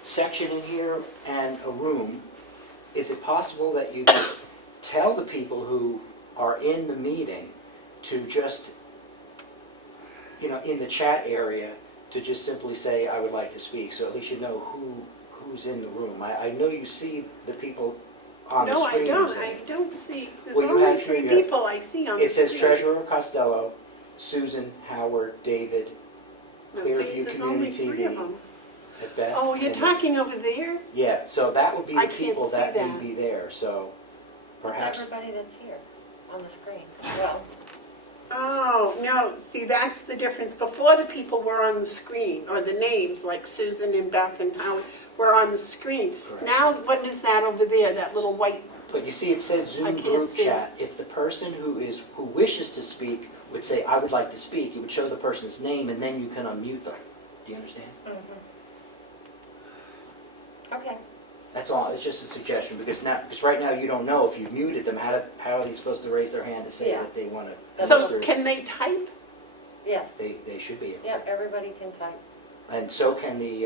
section in here and a room. Is it possible that you could tell the people who are in the meeting to just, in the chat area, to just simply say, I would like to speak, so at least you know who's in the room. I know you see the people on the No, I screen. don't. I don't see. There's Well, you only have three here, people I see on the It says screen. Treasurer Costello, Susan, Howard, David, No, see, Clearview there's only Community three of TV, them. at Beth. Oh, you're and- talking over there? Yeah, so that would be I the can't people see that may that. be there, so perhaps. Everybody that's here on the screen. Well, Oh, no, see, that's the difference. Before the people were on the screen, or the names, like Susan and Beth and Howard, were on the screen. Correct. Now, what is that over there, that little white? But you see, it says I Zoom can't group see. chat. If the person who wishes to speak would say, I would like to speak, you would show the person's name and then you can unmute them. Do you understand? okay. That's all, it's just a suggestion, because right now you don't know if you've muted them, how are they supposed to raise their hand to say Yeah. that they want to? So can they type? Yes. They should be able to. Yep, everybody can type. And so can the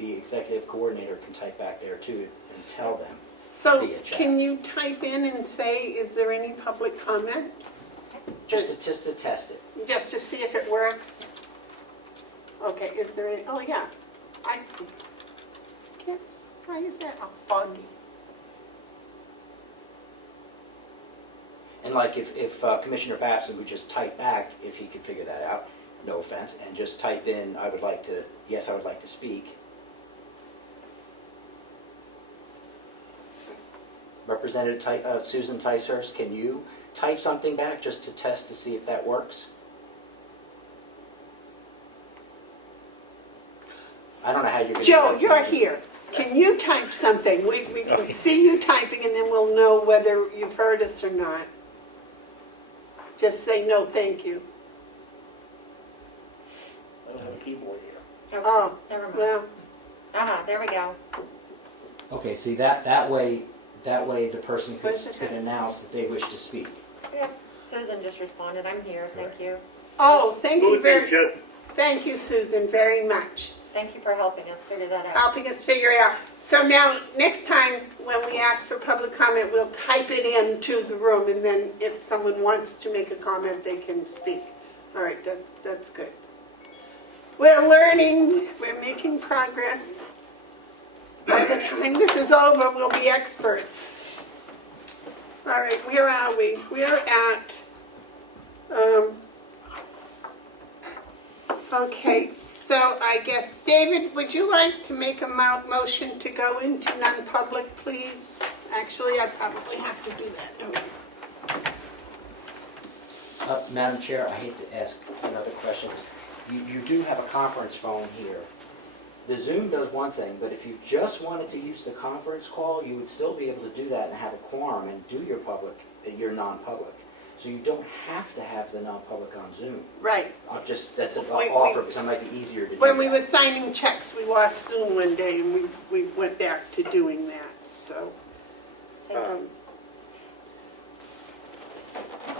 executive coordinator can type back there too and tell them. So Via chat. can you type in and say, is there any public comment? Just to test it. Just to see if it works? Okay, is there any, oh yeah, I see. Kids, why is that all foggy? And like if Commissioner Babson would just type back, if he could figure that out, no offense, and just type in, I would like to speak. Representative Susan Ticehurst, can you type something back just to test to see if that works? I don't know how you're going to do Joe, that. you're here. Can you type something? We can see you typing and then we'll know whether you've heard us or not. Just say no, thank you. I don't have a keyboard here. Okay, Oh, never mind. well, There we go. Okay, see, that way the person could Where's it at? announce that they wish to speak. Yep, Susan just responded, I'm here, thank you. oh, thank you Susan, thank you, Susan, very much. Thank you for helping us figure that out. Helping us figure it out. So now, next time when we ask for public comment, we'll type it into the room, and then if someone wants to make a comment, they can speak. All right, that's good. We're learning, we're making progress. By the time this is over, we'll be experts. All right, where are we? We're at, okay, so I guess, David, would you like to make a motion to go into non-public, please? Actually, I probably have to do that, don't I? Madam Chair, I hate to ask another question. You do have a conference phone here. The Zoom does one thing, but if you just wanted to use the conference call, you would still be able to do that and have a quorum and do your non-public. So you don't have to have the non-public on Zoom. Right. That's an Wait, offer because it might be easier to do When we that. were signing checks, we lost Zoom one day, and we went back to doing that, so.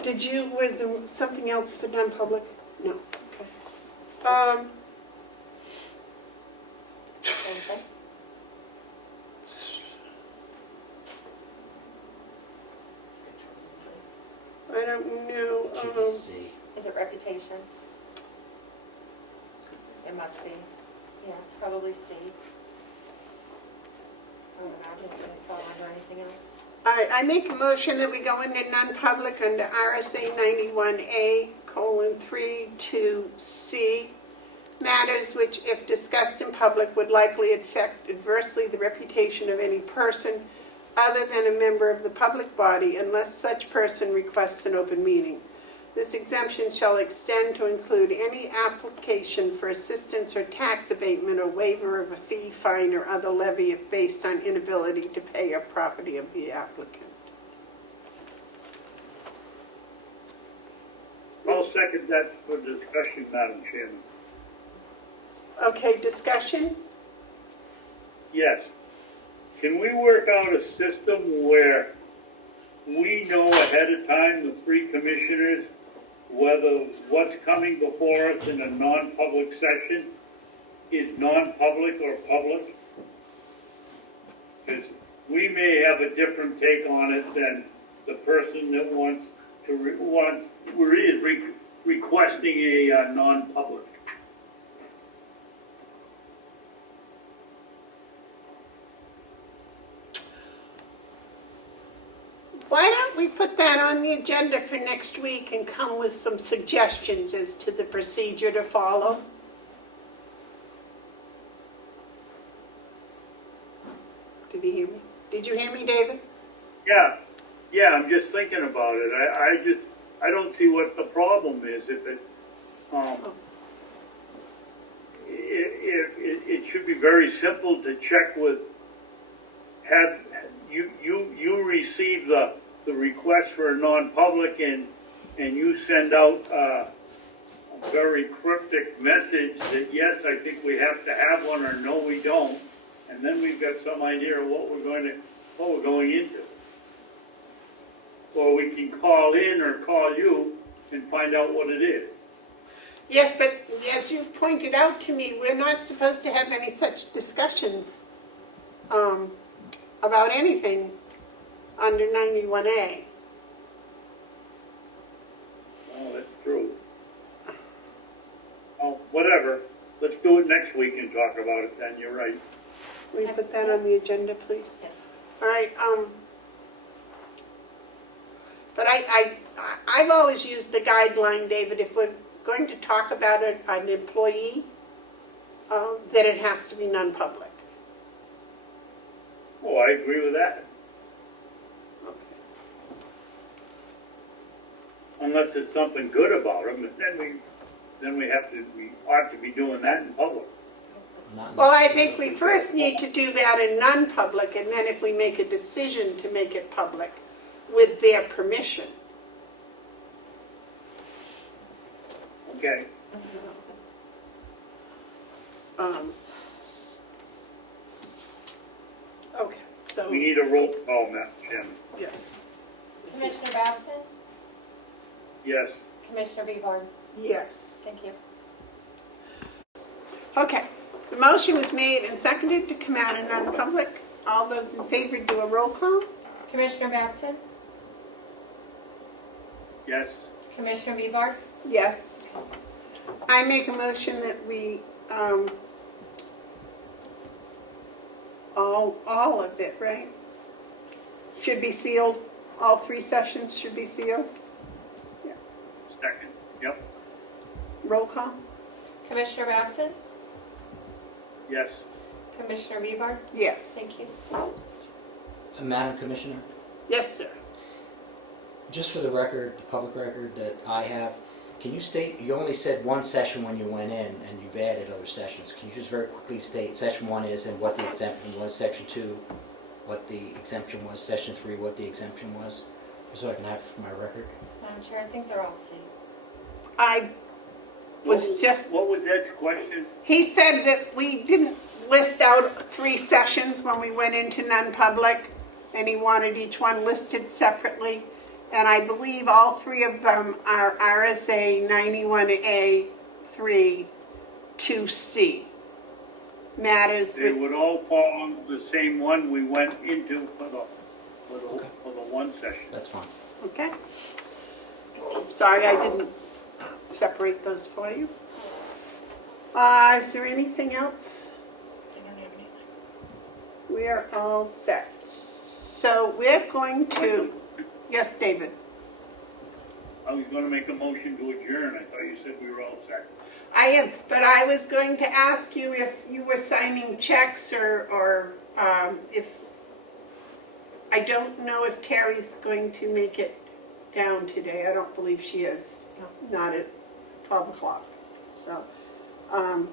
Was there something else for non-public? No, okay. Same thing? I don't know. GBC. Is it reputation? It must be. Yeah, it's probably C. I would imagine it wouldn't fall under anything else. All right, I make a motion that we go into non-public under RSA 91A:3 to C, matters which, if discussed in public, would likely affect adversely the reputation of any person other than a member of the public body unless such person requests an open meeting. This exemption shall extend to include any application for assistance or tax abatement or waiver of a fee, fine, or other levy if based on inability to pay or property of the applicant. I'll second that for discussion, Madam Chairman. Okay, discussion? Yes. Can we work out a system where we know ahead of time, the three commissioners, whether what's coming before us in a non-public session is non-public or public? Because we may have a different take on it than the person that is requesting a non-public. Why don't we put that on the agenda for next week and come with some suggestions as to the procedure to follow? Did he hear me? Did you hear me, David? Yeah, I'm just thinking about it. I don't see what the problem is if it should be very simple to check with. Have you receive the request for a non-public and you send out a very cryptic message that yes, I think we have to have one, or no, we don't, and then we've got some idea of what we're going into. Or we can call in or call you and find out what it is. Yes, but as you pointed out to me, we're not supposed to have any such discussions about anything under 91A. Oh, that's true. Oh, whatever. Let's do it next week and talk about it then. You're right. Will you put that on the agenda, please? Yes. All right, but I've always used the guideline, David, if we're going to talk about an employee, that it has to be non-public. Oh, I agree with that. Unless there's something good about them, then we ought to be doing that in public. Well, I think we first need to do that in non-public, and then if we make a decision to make it public, with their permission. Okay. Okay, so, We need a roll call, Madam Chairman. yes. Commissioner Babson? Yes. Commissioner Bevard? Yes. Thank you. Okay, the motion was made and seconded to come out of non-public. All those in favor do a roll call? Commissioner Babson? Yes. Commissioner Bevard? Yes. I make a motion that we, all of it, right? Should be sealed. All three sessions should be sealed. Second. Yep. Roll call? Commissioner Babson? Yes. Commissioner Bevard? Yes. Thank you. Madam Commissioner, Yes, sir. just for the record, the public record that I have, can you state, you only said one session when you went in, and you've added other sessions. Can you just very quickly state session 1 is and what the exemption was, section 2, what the exemption was, section 3, what the exemption was, so I can have it for my record? Madam Chair, I think they're all C. I was just, What was that question? he said that we didn't list out 3 sessions when we went into non-public, and he wanted each one listed separately. And I believe all 3 of them are RSA 91A:3 to C. Matters. They would all fall under the same one we went into for the one session. That's fine. Okay. Sorry I didn't separate those for you. Is there anything else? I don't have anything. We are all set. So we're going to, yes, David? I was gonna make a motion to adjourn, I thought you said we were all set. I am, but I was going to ask you if you were signing checks or if, I don't know if Terry's going to make it down today. I don't believe she is, not at 12 o'clock. So, Well,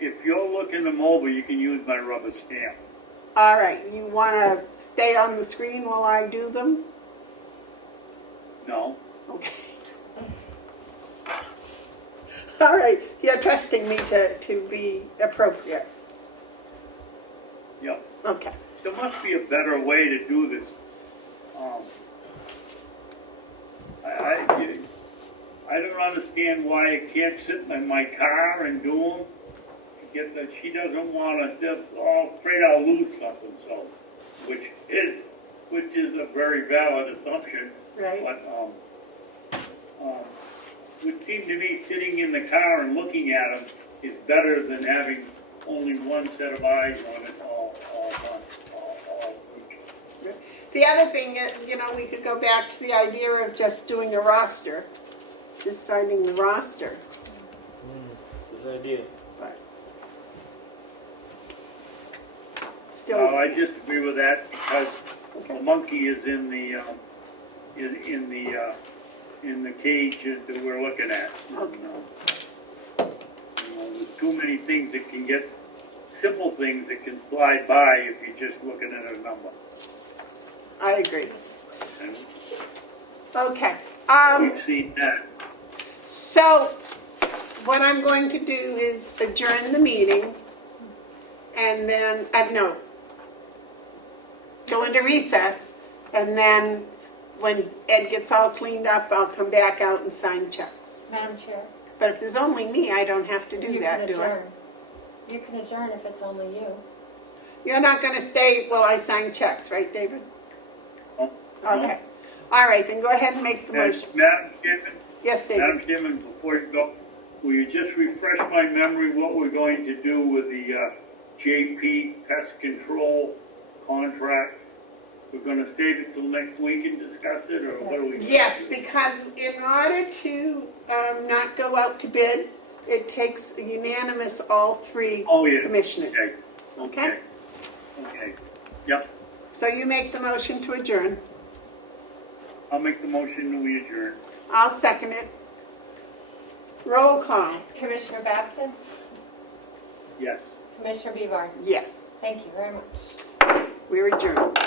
if you're looking them over, you can use my rubber stamp. all right, you want to stay on the screen while I do them? No? Okay. All right, you're trusting me to be appropriate. Yep. Okay. There must be a better way to do this. I don't understand why I can't sit in my car and do them. She doesn't want to, afraid I'll lose something, so, which is a very valid assumption. Right. But, it would seem to me sitting in the car and looking at them is better than having only one set of eyes on it all week. The other thing is, we could go back to the idea of just doing a roster, just signing the roster. Good idea. But No, still, I disagree with that because the monkey is in the cage that we're looking at. Okay. There's too many things that can get, simple things that can slide by if you're just looking at a number. I agree. And Okay. we've seen that. So what I'm going to do is adjourn the meeting and then, go into recess, and then when Ed gets all cleaned up, I'll come back out and sign checks. Madam Chair. But if there's only me, I don't have to do You that, can do I? adjourn. You can adjourn if it's only you. You're not going to stay while I sign checks, right, David? No. Okay. All right, then go ahead and make the motion. Madam Chairman, Yes, Madam David? Chairman, before you go, will you just refresh my memory what we're going to do with the JP pest control contract? We're going to save it till next week and discuss it, or what are we? Yes, because in order to not go out to bid, it takes a unanimous all three Oh, yes. commissioners. Okay. Okay? Okay. Yep. So you make the motion to adjourn. I'll make the motion that we adjourn. I'll second it. Roll call. Commissioner Babson? Yes. Commissioner Bevar? Yes. Thank you very much. We're adjourned.